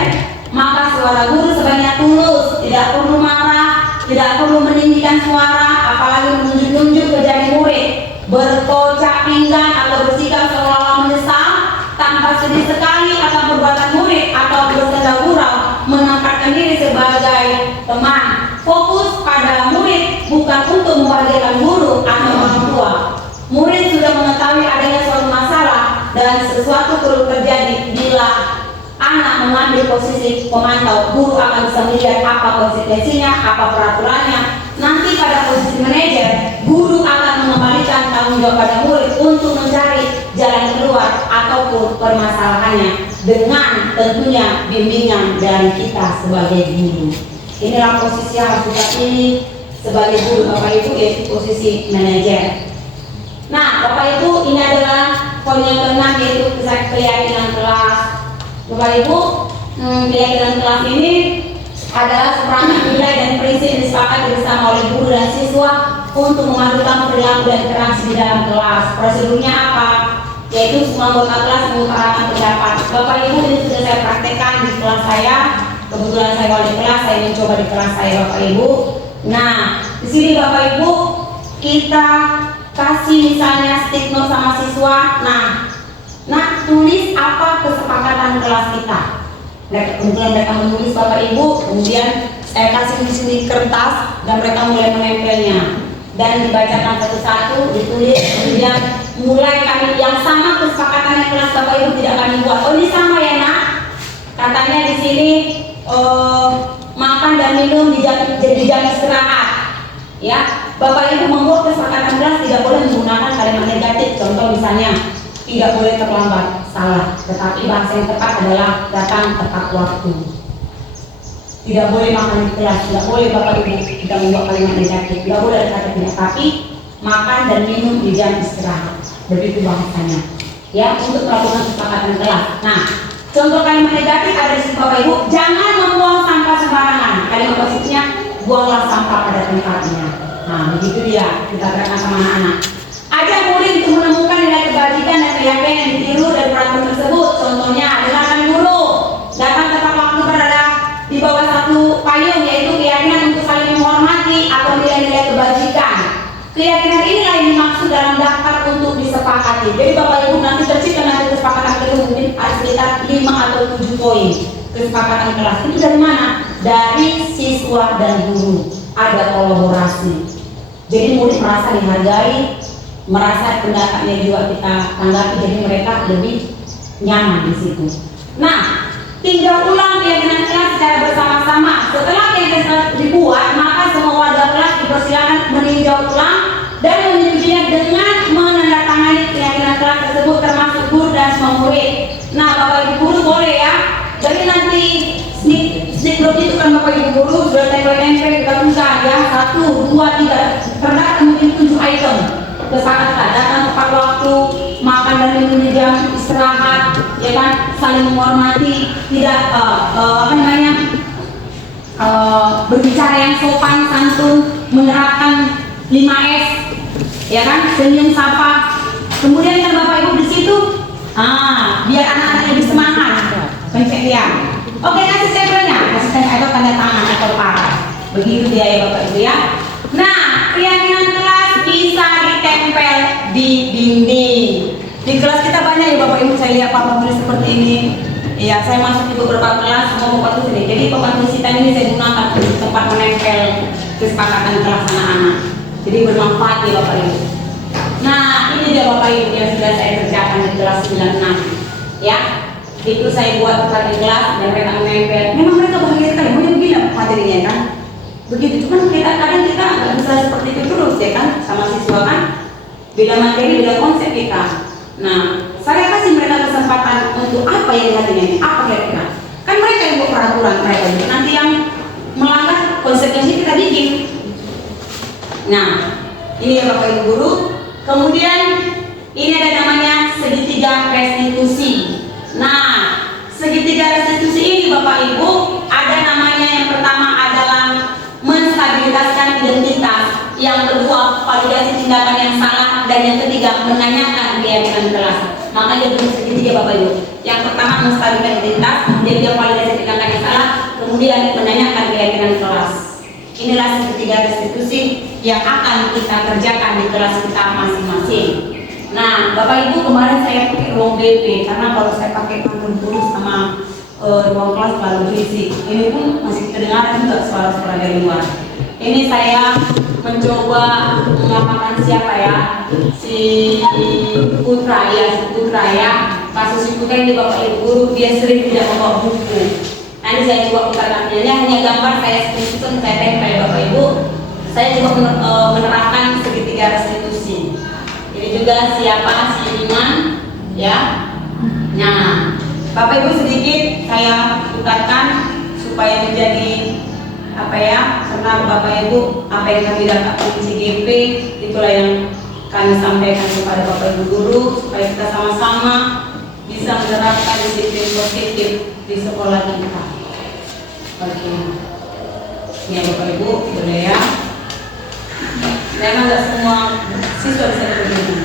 Maka suara guru sebanyak tulus, tidak perlu marah, tidak perlu meninggikan suara, apalagi menunjuk-nunjuk ke jari murid, berkocak pinggang atau bersikap seolah-olah menyesal tanpa sedih sekali akan perbuatan murid atau bersenda gurau menempatkan diri sebagai teman. Fokus pada murid bukan untuk membahagiakan guru atau orang tua. Murid sudah mengetahui adanya suatu masalah dan sesuatu perlu terjadi. Bila anak mengambil posisi pemantau, guru akan bisa melihat apa konsekuensinya, apa peraturannya. Nanti pada posisi manajer, guru akan mengembalikan tanggung jawab pada murid untuk mencari jalan keluar ataupun permasalahannya dengan tentunya bimbingan dari kita sebagai guru. Inilah posisi yang harus kita pilih sebagai guru Bapak Ibu, yaitu posisi manajer. Nah Bapak Ibu, ini adalah poin yang keenam yaitu keyakinan kelas. Bapak Ibu, keyakinan kelas ini adalah seperangkat nilai dan prinsip yang disepakati bersama oleh guru dan siswa untuk memadukan perilaku dan interaksi di dalam kelas. Prosedurnya apa? Yaitu semua anggota kelas mengutarakan pendapat. Bapak Ibu, ini sudah saya praktekkan di kelas saya. Kebetulan saya wali kelas, saya mencoba di kelas saya Bapak Ibu. Nah, di sini Bapak Ibu kita kasih misalnya stick note sama siswa. Nah, tulis apa kesepakatan kelas kita. Kemudian mereka menulis Bapak Ibu, kemudian saya kasih di sini kertas dan mereka mulai menempelnya dan dibacakan satu-satu, ditulis, kemudian mulai kami yang sama kesepakatannya kelas Bapak Ibu tidak kami buat. Oh ini sama ya nak? Katanya di sini makan dan minum di jam istirahat. Ya, Bapak Ibu membuat kesepakatan kelas tidak boleh menggunakan kalimat negatif. Contoh misalnya tidak boleh terlambat, salah. Tetapi bahasa yang tepat adalah datang tepat waktu. Tidak boleh makan di kelas, tidak boleh Bapak Ibu kita membuat kalimat negatif, tidak boleh ada kata tidak. Tapi makan dan minum di jam istirahat, begitu bahasanya. Ya, untuk melakukan kesepakatan kelas. Nah, contoh kalimat negatif ada di sini Bapak Ibu, jangan membuang sampah sembarangan. Kalimat positifnya, buanglah sampah pada tempatnya. Nah, begitu dia kita gerakan sama anak-anak. Ajak murid untuk menemukan nilai kebajikan dan keyakinan yang ditiru dari peraturan tersebut. Contohnya, dengarkan guru, datang tepat waktu berada di bawah satu payung, yaitu keyakinan untuk saling menghormati atau nilai-nilai kebajikan. Keyakinan inilah yang dimaksud dalam daftar untuk disepakati. Jadi Bapak Ibu nanti tercipta nanti kesepakatan itu mungkin ada sekitar 5 atau 7 poin kesepakatan kelas. Itu dari mana? Dari siswa dan guru. Ada kolaborasi. Jadi murid merasa dihargai, merasa pendapatnya juga kita tanggapi, jadi mereka lebih nyaman di situ. Nah, tinggal ulang keyakinan kelas secara bersama-sama. Setelah keyakinan kelas dibuat, maka semua warga kelas dipersilakan meninjau ulang dan menyetujuinya dengan menandatangani keyakinan kelas tersebut, termasuk guru dan semua murid. Nah, Bapak Ibu guru boleh ya. Jadi nanti sneak note itu kan Bapak Ibu guru sudah tempel-tempel kita tuliskan ya 1, 2, 3 terdapat mungkin 7 item kesepakatan, datang tepat waktu, makan dan minum di jam istirahat, ya kan, saling menghormati, tidak berbicara yang sopan santun, menerapkan 5S, ya kan, senyum sapa. Kemudian kan Bapak Ibu di situ, biar anak-anak lebih semangat, pencet dia. Oke, kasih stempelnya, kasih stempel atau tanda tangan atau parah. Begitu dia ya Bapak Ibu ya. Nah, keyakinan kelas bisa ditempel di dinding. Di kelas kita banyak ya Bapak Ibu, saya lihat Bapak tulis seperti ini. Iya, saya masuk di beberapa kelas, semua Bapak tulis ini. Jadi Bapak tulis ini saya gunakan untuk tempat menempel kesepakatan kelas anak-anak. Jadi bermanfaat ya Bapak Ibu. Nah, ini dia Bapak Ibu yang sudah saya kerjakan di kelas 96. Ya, itu saya buat tempat di kelas dan mereka menempel. Memang mereka bahagia sekali, mau yang bilang materinya kan. Begitu, cuman kadang kita nggak bisa seperti itu terus ya kan, sama siswa kan. Beda materi, beda konsep kita. Nah, saya kasih mereka kesempatan untuk apa yang hatinya ini, apa kira-kira. Kan mereka yang buat peraturan mereka juga. Nanti yang melanggar konsekuensi kita bikin. Nah, ini ya Bapak Ibu guru. Kemudian ini ada namanya segitiga restitusi. Nah, segitiga restitusi ini Bapak Ibu ada namanya, yang pertama adalah menstabilitaskan identitas, yang kedua validasi tindakan yang salah, dan yang ketiga menanyakan keyakinan kelas. Makanya bentuk segitiga Bapak Ibu. Yang pertama menstabilkan identitas, kemudian dia validasi tindakan yang salah, kemudian menanyakan keyakinan kelas. Inilah segitiga restitusi yang akan kita kerjakan di kelas kita masing-masing. Nah, Bapak Ibu kemarin saya pakai ruang BP karena kalau saya pakai kantor tulis sama ruang kelas terlalu berisik. Ini pun masih terdengar juga suara-suara dari luar. Ini saya mencoba mengapakan siapa ya, si Putra ya, kasus si Putra ini Bapak Ibu guru, dia sering tidak membawa buku. Nanti saya coba putarkannya, hanya gambar saya screenshot, saya tempel Bapak Ibu. Saya coba menerapkan segitiga restitusi. Ini juga siapa, si Iman ya. Nah, Bapak Ibu sedikit saya putarkan supaya menjadi apa ya, karena Bapak Ibu apa yang kami dapatkan di CGP itulah yang kami sampaikan kepada Bapak Ibu Guru supaya kita sama-sama bisa menerapkan disiplin positif di sekolah kita. Oke. Ya Bapak Ibu, boleh ya. Memang nggak semua siswa bisa berbeda.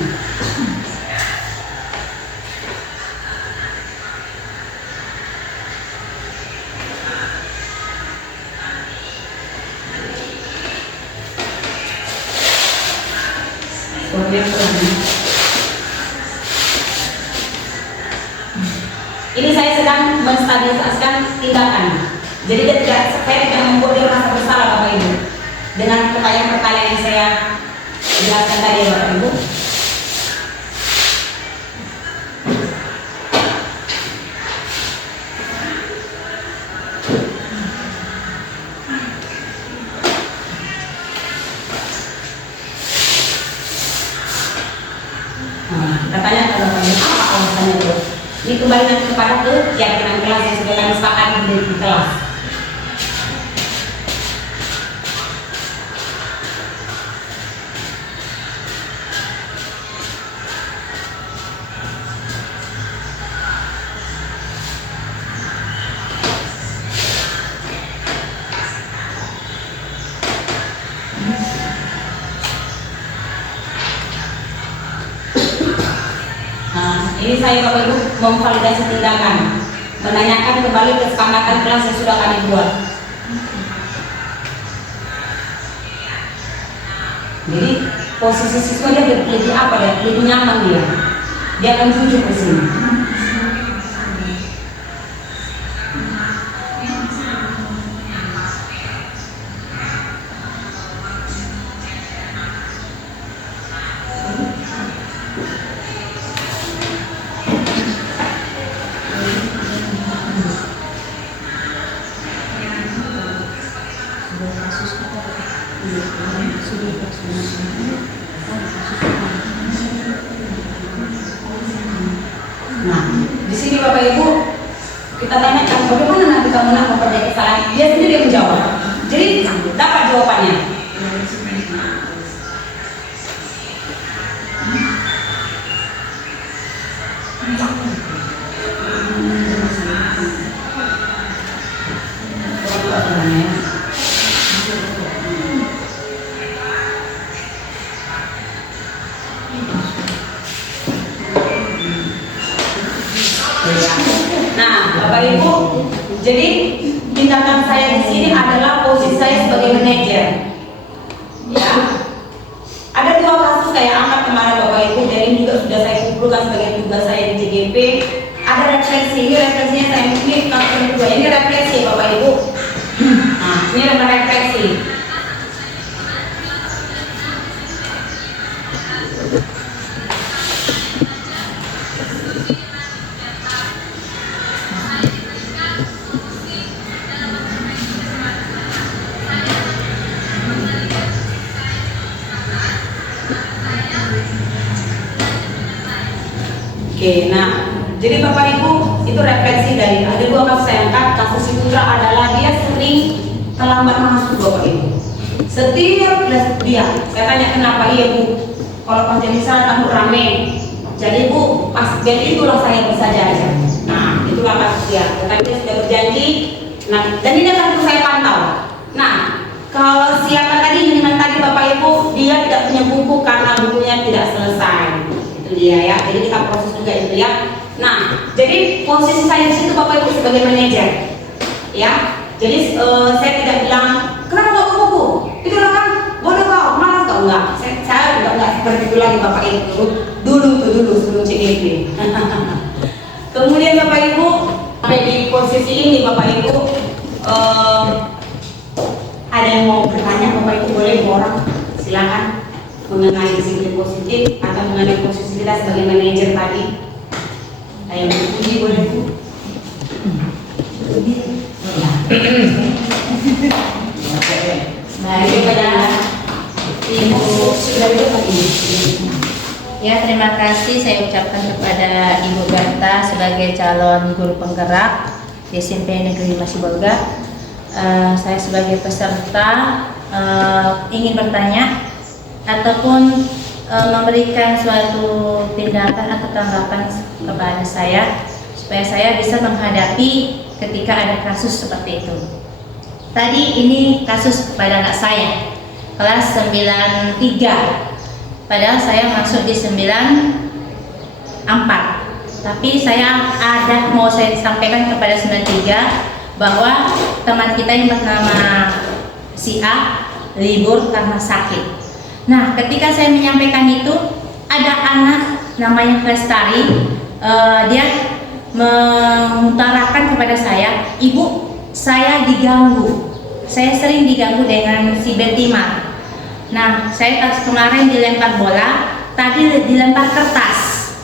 Ini saya sedang menstabilisasikan tindakan. Jadi saya tidak membuat dia merasa bersalah Bapak Ibu dengan pertanyaan-pertanyaan yang saya jelaskan tadi ya Bapak Ibu. Katanya kalau apa alasannya itu? Ini kembali nanti kepada keyakinan kelas yang sudah kami sepakati di kelas. Ini saya Bapak Ibu memvalidasi tindakan, menanyakan kembali kesepakatan kelas yang sudah kami buat. Jadi posisi siswa dia lebih apa ya? Lebih nyaman dia akan jujur di sini. Nah, di sini Bapak Ibu kita tanyakan bagaimana nanti kamu nak memperbaiki kesalahan, dia sendiri yang menjawab. Jadi dapat jawabannya. Nah, Bapak Ibu, jadi tindakan saya di sini adalah posisi saya sebagai manajer. Ya, ada dua kasus saya angkat kemarin Bapak Ibu, dan ini juga sudah saya kumpulkan sebagai tugas saya di CGP. Ada refleksi, ini refleksinya saya ini kasus kedua, ini refleksi Bapak Ibu. Nah, ini refleksi. Oke, nah, jadi Bapak Ibu itu refleksi dari ada dua kasus saya angkat. Kasus si Putra adalah dia sering terlambat masuk Bapak Ibu. Setiap kelas dia, saya tanya kenapa, iya Bu, kalau konten misalnya kamu rame, jadi Bu, pas dan itulah saya bisa aja. Nah, itulah kasus dia. Tetapi dia sudah berjanji. Nah, dan ini akan terus saya pantau. Nah, kalau siapa tadi yang tadi Bapak Ibu, dia tidak punya buku karena bukunya tidak selesai. Dia ya, jadi kita proses juga itu ya. Nah, jadi posisi saya di situ Bapak Ibu sebagai manajer, ya. Jadi saya tidak bilang kenapa nggak bawa buku, itu kan bodoh kau, malas kau enggak. Saya juga enggak seperti itu lagi Bapak Ibu. Dulu sebelum CGP. Kemudian Bapak Ibu sampai di posisi ini Bapak Ibu, ada yang mau bertanya Bapak Ibu boleh orang silakan. Mengenai disiplin positif atau mengenai posisi kita sebagai manajer tadi. Ayo dipuji boleh Bu. Ya. Baik kepada Ibu sudah Ya, terima kasih saya ucapkan kepada Ibu Berta sebagai calon guru penggerak di SMP Negeri Masibolga. Saya sebagai peserta ingin bertanya ataupun memberikan suatu tindakan atau tanggapan kepada saya supaya saya bisa menghadapi ketika ada kasus seperti itu. Tadi ini kasus kepada anak saya kelas 93, padahal saya masuk di 94, tapi saya mau saya sampaikan kepada 93 bahwa teman kita yang bernama si A libur karena sakit. Nah, ketika saya menyampaikan itu, ada anak namanya Lestari, dia mengutarakan kepada saya, "Ibu, saya diganggu. Saya sering diganggu dengan si Bentima." Nah, saya kemarin dilempar bola, tadi dilempar kertas.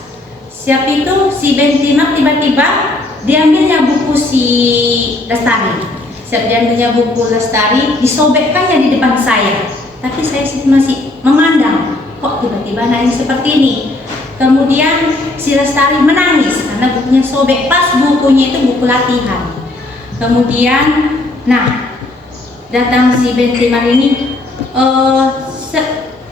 Siap itu si Bentima tiba-tiba diambilnya buku si Lestari. Siap diambilnya buku Lestari, disobekkannya di depan saya. Tapi saya masih memandang, kok tiba-tiba nangis seperti ini. Kemudian si Lestari menangis karena bukunya sobek, pas bukunya itu buku latihan. Kemudian, nah, datang si Bentima ini,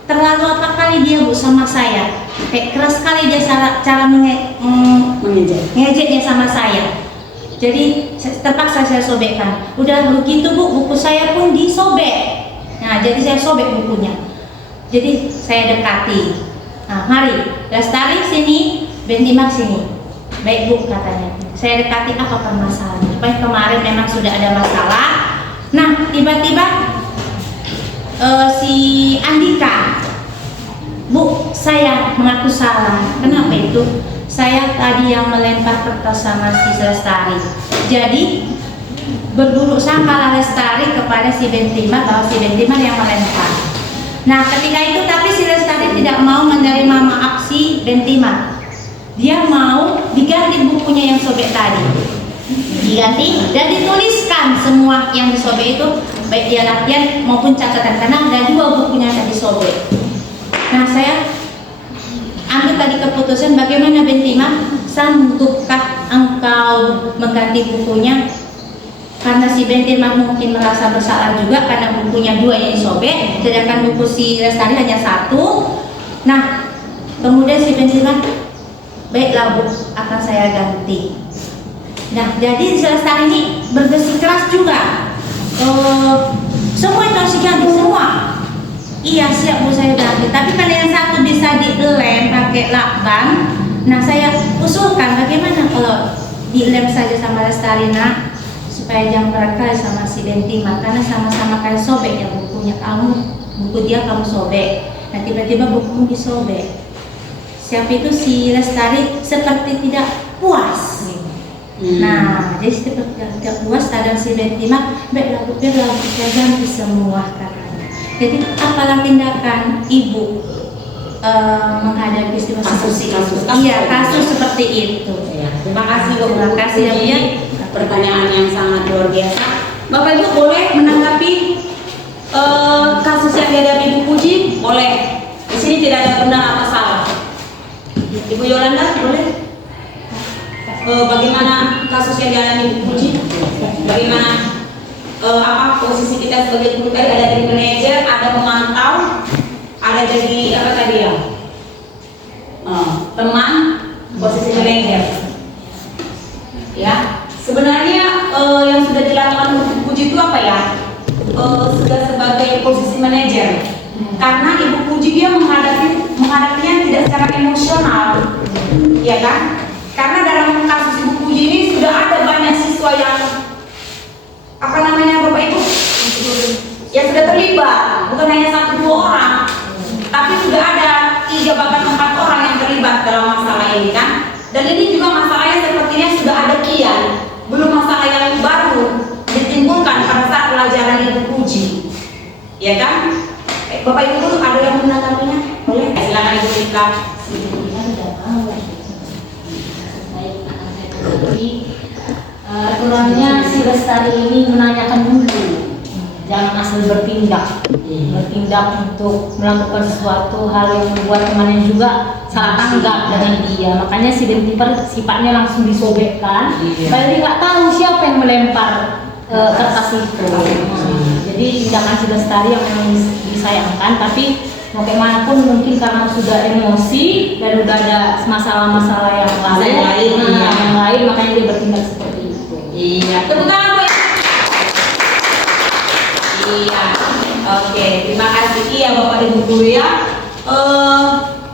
terlalu apa kali dia Bu sama saya, kayak keras sekali dia cara mengejeknya sama saya. Jadi terpaksa saya sobekkan. Udah begitu Bu, buku saya pun disobek. Nah, jadi saya sobek bukunya. Jadi saya dekati. Nah, mari Lestari sini, Bentima sini. Baik Bu, katanya. Saya dekati apa masalahnya. Supaya kemarin memang sudah ada masalah. Nah, tiba-tiba si Andika, Bu, saya mengaku salah. Kenapa itu? Saya tadi yang melempar kertas sama si Lestari. Jadi berburuk sangka Lestari kepada si Bentima bahwa si Bentima yang melempar. Nah, ketika itu tapi si Lestari tidak mau menerima maaf si Bentima. Dia mau diganti bukunya yang sobek tadi. Diganti dan dituliskan semua yang disobek itu, baik dia latihan maupun catatan, karena ada 2 bukunya yang disobek. Nah, saya ambil tadi keputusan, bagaimana Bentima, sanggupkah engkau mengganti bukunya? Karena si Bentima mungkin merasa bersalah juga karena bukunya 2 yang disobek, sedangkan buku si Lestari hanya 1. Nah, kemudian si Bentima, baiklah Bu, akan saya ganti. Nah, jadi si Lestari ini bersikeras juga, semua itu harus diganti semua. Iya siap Bu, saya ganti. Tapi kalau yang 1 bisa dilem pakai lakban, nah saya usulkan bagaimana kalau dilem saja sama Lestari, nak, supaya jangan berat sama si Bentima, karena sama-sama kan sobek ya bukunya, buku dia kamu sobek. Nah, tiba-tiba bukumu disobek. Siap itu si Lestari seperti tidak puas. Nah, jadi seperti tidak puas, kadang si Bentima, baiklah Bu, biarlah kita ganti semua, katanya. Jadi apalah tindakan Ibu menghadapi kasus seperti itu? Ya, terima kasih Bu. Terima kasih ya. Pertanyaan yang sangat luar biasa. Bapak Ibu boleh menanggapi kasus yang dihadapi Ibu Puji? Boleh. Di sini tidak ada benar atau salah. Ibu Yolanda boleh? Bagaimana kasus yang dihadapi Ibu Puji? Bagaimana apa posisi kita sebagai guru tadi? Ada dari manajer, ada pemantau, ada dari apa tadi ya? Teman, posisi manajer. Ya. Sebenarnya yang sudah dilakukan Ibu Puji itu apa ya? Sudah sebagai posisi manajer. Karena Ibu Puji dia menghadapinya tidak secara emosional, ya kan? Karena dalam kasus Ibu Puji ini sudah ada banyak siswa yang apa namanya Bapak Ibu? Yang sudah terlibat, bukan hanya 1-2 orang, tapi sudah ada 3 bahkan 4 orang yang terlibat dalam masalah ini kan? Dan ini juga masalahnya sepertinya sudah ada kian. Belum masalah yang baru ditimbulkan pada saat pelajaran Ibu Puji, ya kan? Bapak Ibu dulu ada yang menanggapinya? Boleh? Silakan Ibu Rika. Aturannya si Lestari ini menanyakan dulu, jangan asal bertindak untuk melakukan sesuatu hal yang membuat temannya juga salah tanggap dengan dia. Makanya si Bentima sifatnya langsung disobekkan, padahal dia nggak tahu siapa yang melempar kertas itu. Jadi tindakan si Lestari yang memang disayangkan, tapi mau kayak mana pun mungkin karena sudah emosi dan udah ada masalah-masalah yang lain, yang lain makanya dia bertindak seperti itu. Iya, tepuk tangan Bu. Iya, oke, terima kasih ya Bapak Ibu guru ya.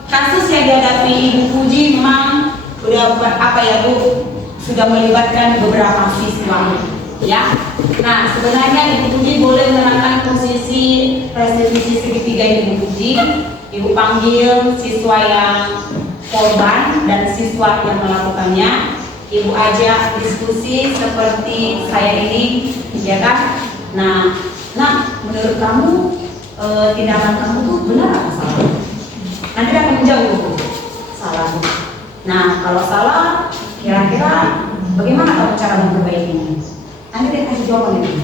Kasus yang dihadapi Ibu Puji memang udah apa ya Bu, sudah melibatkan beberapa siswa ya. Nah sebenarnya Ibu Puji boleh menerangkan posisi restitusi segitiga Ibu Puji. Ibu panggil siswa yang korban dan siswa yang melakukannya. Ibu ajak diskusi seperti saya ini, ya kan? Nah, menurut kamu tindakan kamu tuh benar atau salah? Nanti dia akan menjawab Bu. Salah. Nah, kalau salah, kira-kira bagaimana kamu cara memperbaikinya? Nanti dia kasih jawaban itu.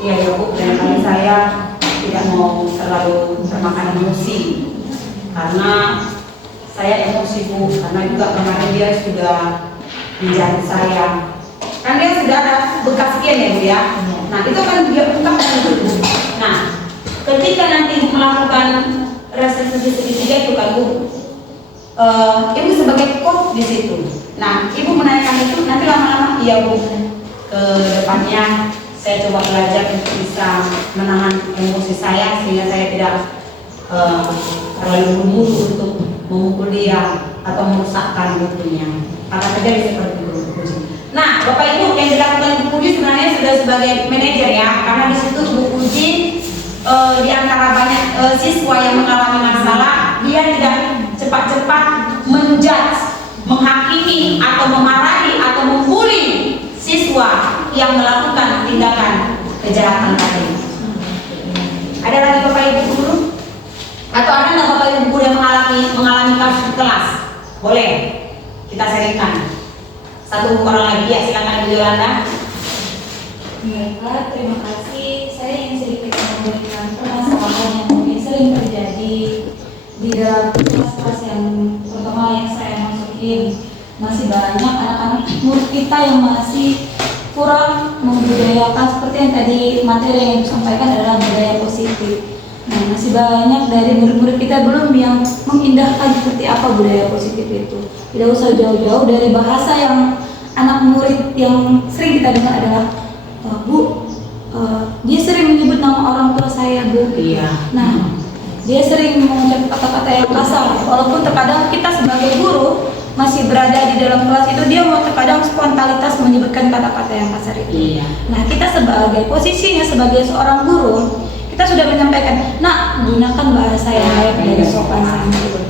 Iya ya Bu, dan kali saya tidak mau terlalu termakan emosi karena saya emosi Bu, karena juga kemarin dia sudah menjadi saya. Kan dia sudah ada bekas sekian ya Bu ya. Nah itu kan dia ungkapkan itu. Nah ketika nanti melakukan restitusi segitiga itu kan Bu, Ibu sebagai coach di situ. Nah Ibu menanyakan itu nanti lama-lama iya Bu, ke depannya saya coba belajar untuk bisa menahan emosi saya sehingga saya tidak terlalu buru-buru untuk memukul dia atau merusakkan bukunya. Karena terjadi seperti itu. Nah, Bapak Ibu yang dilakukan Ibu Puji sebenarnya sudah sebagai manajer ya, karena di situ Ibu Puji di antara banyak siswa yang mengalami masalah, dia tidak cepat-cepat menjudge, menghakimi atau memarahi atau membuli siswa yang melakukan tindakan kejahatan tadi. Ada lagi Bapak Ibu guru? Atau ada nggak Bapak Ibu guru yang mengalami kasus di kelas? Boleh kita sharingkan. Satu orang lagi ya, silakan Bu Yolanda. Baiklah, terima kasih. Saya ingin sedikit memberikan permasalahan yang mungkin sering terjadi di dalam kelas-kelas yang pertama yang saya masukin. Masih banyak anak-anak murid kita yang masih kurang membudayakan seperti yang tadi materi yang disampaikan adalah budaya positif. Nah, masih banyak dari murid-murid kita belum yang mengindahkan seperti apa budaya positif itu. Tidak usah jauh-jauh dari bahasa yang anak murid yang sering kita dengar adalah Bu, dia sering menyebut nama orang tua saya Bu. Iya. Nah, dia sering mengucapkan kata-kata yang kasar. Walaupun terkadang kita sebagai guru masih berada di dalam kelas itu, dia mau terkadang spontanitas menyebutkan kata-kata yang kasar itu. Iya. Nah, kita sebagai posisinya sebagai seorang guru, kita sudah menyampaikan, nak, gunakan bahasa yang baik dari sopan santun.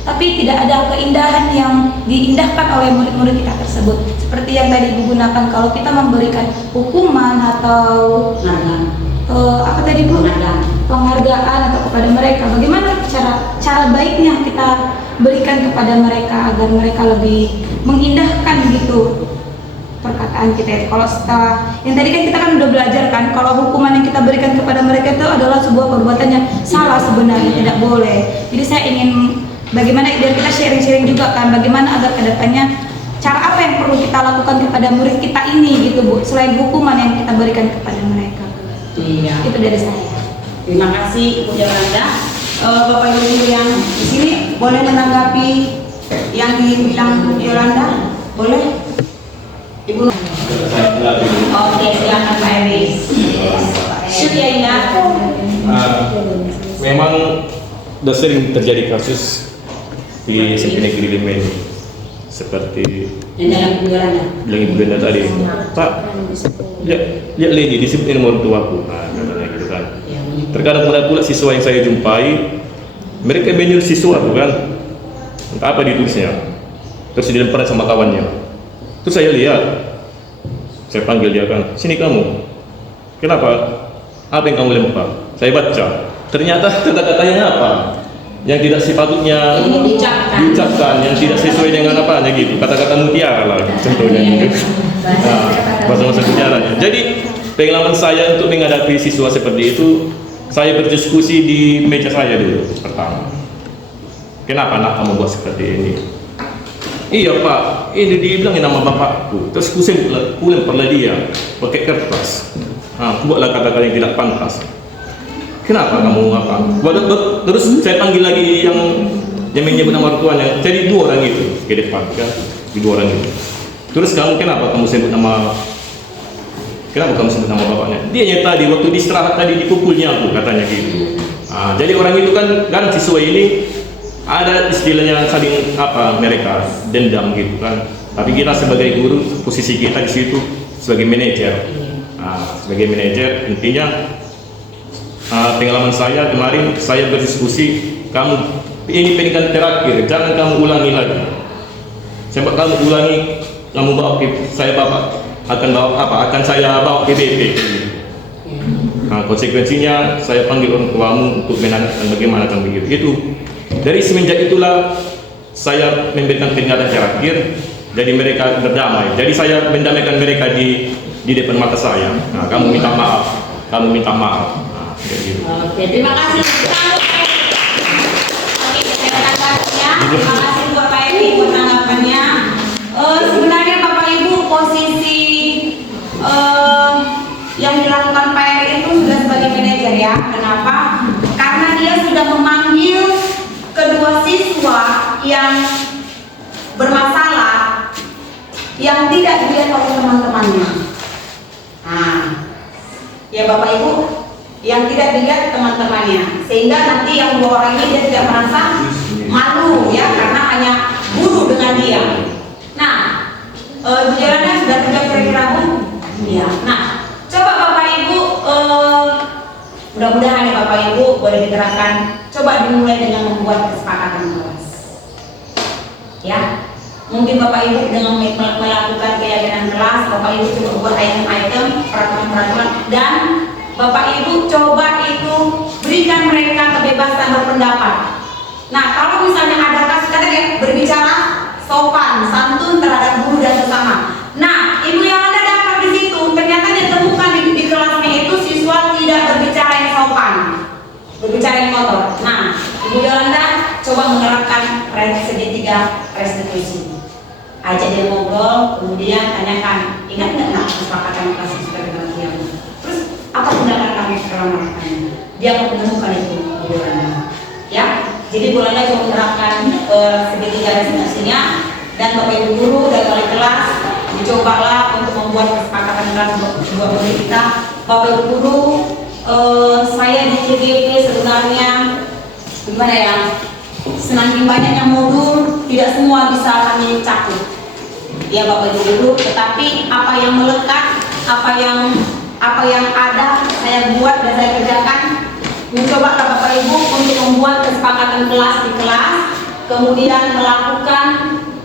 Tapi tidak ada keindahan yang diindahkan oleh murid-murid kita tersebut. Seperti yang tadi digunakan kalau kita memberikan hukuman atau apa tadi Bu? Penghargaan atau kepada mereka. Bagaimana cara baiknya kita berikan kepada mereka agar mereka lebih mengindahkan gitu perkataan kita. Kalau setelah yang tadi kan kita kan udah belajar kan, kalau hukuman yang kita berikan kepada mereka itu adalah sebuah perbuatan yang salah sebenarnya, tidak boleh. Jadi saya ingin bagaimana biar kita sharing-sharing juga kan, bagaimana agar kedepannya cara apa yang perlu kita lakukan kepada murid kita ini gitu Bu, selain hukuman yang kita berikan kepada mereka. Iya. Itu dari saya. Terima kasih Bu Yolanda. Bapak Ibu yang di sini boleh menanggapi yang dibilang Bu Yolanda? Boleh? Ibu. Oke, silakan Pak Eris. Shoot ya Ina. Memang sudah sering terjadi kasus di SMP Negeri Limen seperti Yang dalam Bu Yolanda. bilang Ibu Lenda tadi, Pak, lihat lagi disiplin nomor tuaku, katanya gitu kan. Terkadang ada pula siswa yang saya jumpai, mereka menyuruh siswa bukan, entah apa ditulisnya, terus dilempar sama kawannya. Terus saya lihat, saya panggil dia kan, sini kamu, kenapa? Apa yang kamu lempar? Saya baca, ternyata kata-katanya apa? Yang tidak sepatutnya diucapkan, yang tidak sesuai dengan apa gitu, kata-kata mutiara lah contohnya gitu. Nah, bahasa-bahasa mutiaranya. Jadi pengalaman saya untuk menghadapi siswa seperti itu, saya berdiskusi di meja saya dulu pertama. Kenapa anak kamu buat seperti ini? Iya Pak, ini dibilangin nama bapakku. Terus ku lempar dia pakai kertas. Buatlah kata-kata yang tidak pantas. kenapa kamu apa? Terus saya panggil lagi yang menyebut nama orang tuanya. Jadi 2 orang itu ke depan kan, 2 orang itu. Terus kenapa kamu sebut nama bapaknya? Dia yang tadi waktu istirahat tadi dipukulnya aku, katanya gitu. Jadi orang itu kan siswa ini ada istilahnya saling mereka dendam gitu kan. Tapi kita sebagai guru, posisi kita di situ sebagai manajer. Sebagai manajer intinya pengalaman saya kemarin saya berdiskusi, ini pendidikan terakhir, jangan kamu ulangi lagi. Sebab kamu ulangi, kamu bawa saya akan saya bawa ke BP. Konsekuensinya saya panggil orang tuamu untuk menanyakan bagaimana kamu begitu. Itu dari semenjak itulah saya memberikan peringatan terakhir. Jadi mereka berdamai. Jadi saya mendamaikan mereka di depan mata saya. Kamu minta maaf. Gitu. Oke, terima kasih. Terima kasih buat Pak Edi buat tanggapannya. Sebenarnya Bapak Ibu posisi yang dilakukan Pak Edi itu sudah sebagai manajer ya. Kenapa? Karena dia sudah memanggil kedua siswa yang bermasalah yang tidak dilihat oleh teman-temannya. Ya Bapak Ibu, yang tidak dilihat teman-temannya, sehingga nanti yang 2 orang ini dia tidak merasa malu ya, karena hanya guru dengan dia. Nah, jalannya sudah terjadi kira-kira ya. Nah, coba Bapak Ibu, mudah-mudahan ya Bapak Ibu boleh diterapkan. Coba dimulai dengan membuat kesepakatan kelas. Ya, mungkin Bapak Ibu dengan melakukan keyakinan kelas, Bapak Ibu coba buat item-item, peraturan-peraturan, dan Bapak Ibu coba itu berikan mereka kebebasan berpendapat. Nah, kalau misalnya ada kasus tadi berbicara sopan, santun terhadap guru dan sesama. Nah, Ibu yang Anda dapat di situ ternyata ditemukan di kelasnya itu siswa tidak berbicara yang sopan, berbicara yang kotor. Nah, Ibu Yolanda coba menerapkan segitiga restitusi. Ajak dia ngobrol, kemudian tanyakan, ingat nggak nak kesepakatan kelas sudah dengan dia? Terus apa tindakan kami setelah melakukannya? Dia akan menemukan itu Ibu Yolanda. Ya, jadi Bu Yolanda coba menerapkan segitiga restitusinya, dan Bapak Ibu guru dan wali kelas dicobalah untuk membuat kesepakatan kelas buat murid kita. Bapak Ibu guru, saya di CGP sebenarnya gimana ya? Semakin banyaknya modul, tidak semua bisa kami cakup. Ya Bapak Ibu guru, tetapi apa yang melekat, apa yang ada saya buat dan saya kerjakan. Mencoba Bapak Ibu untuk membuat kesepakatan kelas di kelas, kemudian melakukan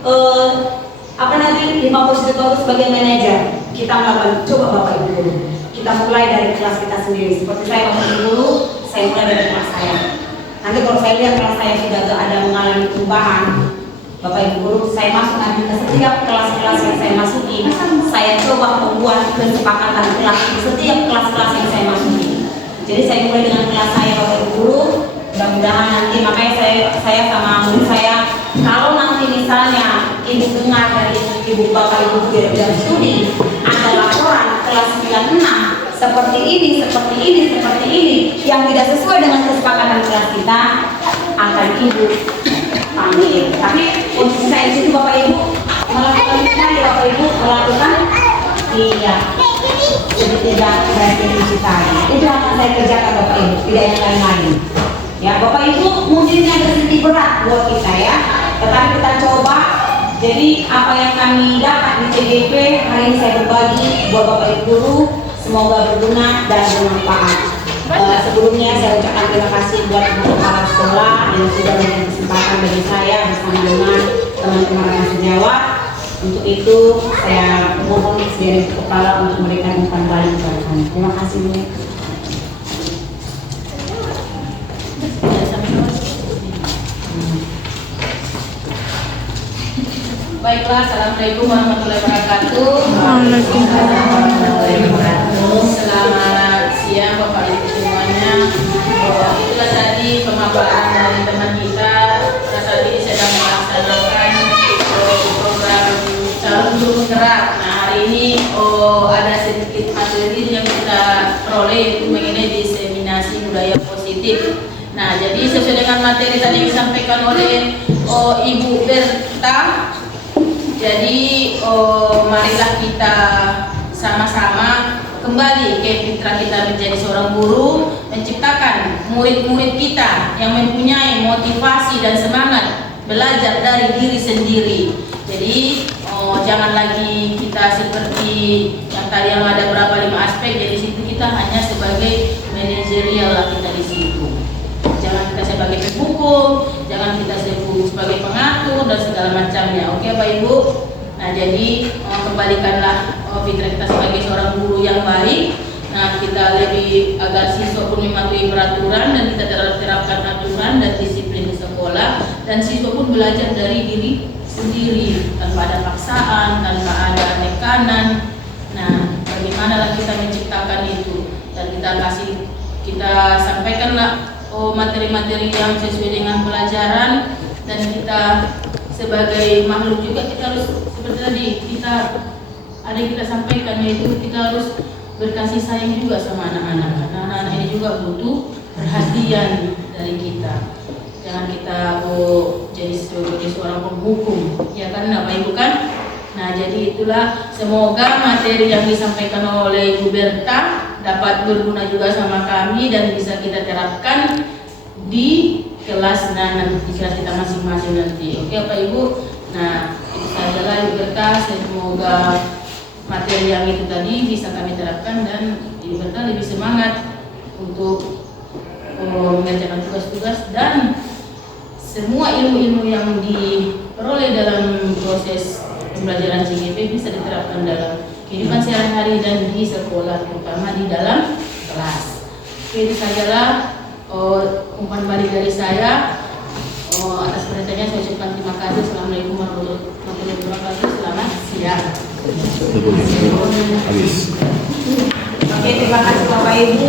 5 positif sebagai manajer. Kita melakukan, coba Bapak Ibu guru, kita mulai dari kelas kita sendiri. Seperti saya Bapak Ibu guru, saya mulai dari kelas saya. Nanti kalau saya lihat kelas saya sudah ada mengalami perubahan, Bapak Ibu guru, saya masuk nanti ke setiap kelas-kelas yang saya masuki, saya coba membuat kesepakatan kelas di setiap kelas-kelas yang saya masuki. Jadi saya mulai dengan kelas saya Bapak Ibu guru, mudah-mudahan nanti makanya saya sama murid saya, kalau nanti misalnya Ibu dengar dari Ibu Bapak Ibu dan studi ada laporan kelas 96 seperti ini yang tidak sesuai dengan kesepakatan kelas kita, akan Ibu panggil. Tapi untuk saya itu Bapak Ibu melakukan Bapak Ibu melakukan tidak restitusi tadi. Itu akan saya kerjakan Bapak Ibu, tidak yang lain-lain. Ya Bapak Ibu mungkin agak sedikit berat buat kita ya, tetapi kita coba. Jadi apa yang kami dapat di CGP hari ini saya berbagi buat Bapak Ibu guru, semoga berguna dan bermanfaat. Sebelumnya saya ucapkan terima kasih buat kepala sekolah yang sudah memberikan kesempatan bagi saya bersama dengan teman-teman yang sejawat. Untuk itu saya mohon dari kepala untuk memberikan umpan balik kepada kami. Terima kasih. Baiklah, assalamualaikum warahmatullahi wabarakatuh. Selamat siang Bapak Ibu semuanya. Itulah tadi pemaparan dari teman kita. Saat ini sedang melaksanakan program calon guru penggerak. Nah hari ini ada sedikit materi yang kita peroleh itu mengenai diseminasi mendominasi budaya positif. Nah, jadi sesuai dengan materi tadi yang disampaikan oleh Ibu Berta, jadi marilah kita sama-sama kembali ke fitrah kita menjadi seorang guru, menciptakan murid-murid kita yang mempunyai motivasi dan semangat belajar dari diri sendiri. Jadi jangan lagi kita seperti yang tadi yang ada berapa 5 aspek, jadi situ kita hanya sebagai manajerial lah kita di situ. Jangan kita sebagai penghukum, jangan kita sebagai pengatur dan segala macamnya. Oke Pak Ibu. Nah jadi kembalikanlah fitrah kita sebagai seorang guru yang baik. Nah kita lebih agar siswa pun mematuhi peraturan dan kita terapkan aturan dan disiplin di sekolah, dan siswa pun belajar dari diri sendiri tanpa ada paksaan, tanpa ada tekanan. Nah bagaimana kita menciptakan itu, dan kita sampaikanlah materi-materi yang sesuai dengan pelajaran, dan kita sebagai makhluk juga kita harus seperti tadi kita ada yang kita sampaikan, yaitu kita harus berkasih sayang juga sama anak-anak. Karena anak-anak ini juga butuh perhatian dari kita. Jangan kita jadi sebagai seorang penghukum, ya kan Bapak Ibu kan? Nah jadi itulah, semoga materi yang disampaikan oleh Ibu Berta dapat berguna juga sama kami dan bisa kita terapkan di kelas di kelas kita masing-masing nanti. Oke Bapak Ibu. Nah itu sajalah Ibu Berta, semoga materi yang itu tadi bisa kami terapkan dan Ibu Berta lebih semangat untuk mengerjakan tugas-tugas dan semua ilmu-ilmu yang diperoleh dalam proses pembelajaran CGP bisa diterapkan dalam kehidupan sehari-hari dan di sekolah, terutama di dalam kelas. Oke, itu sajalah umpan balik dari saya. Atas perhatiannya saya ucapkan terima kasih. Assalamualaikum warahmatullahi wabarakatuh. Selamat siang. Habis. Oke, terima kasih Bapak Ibu.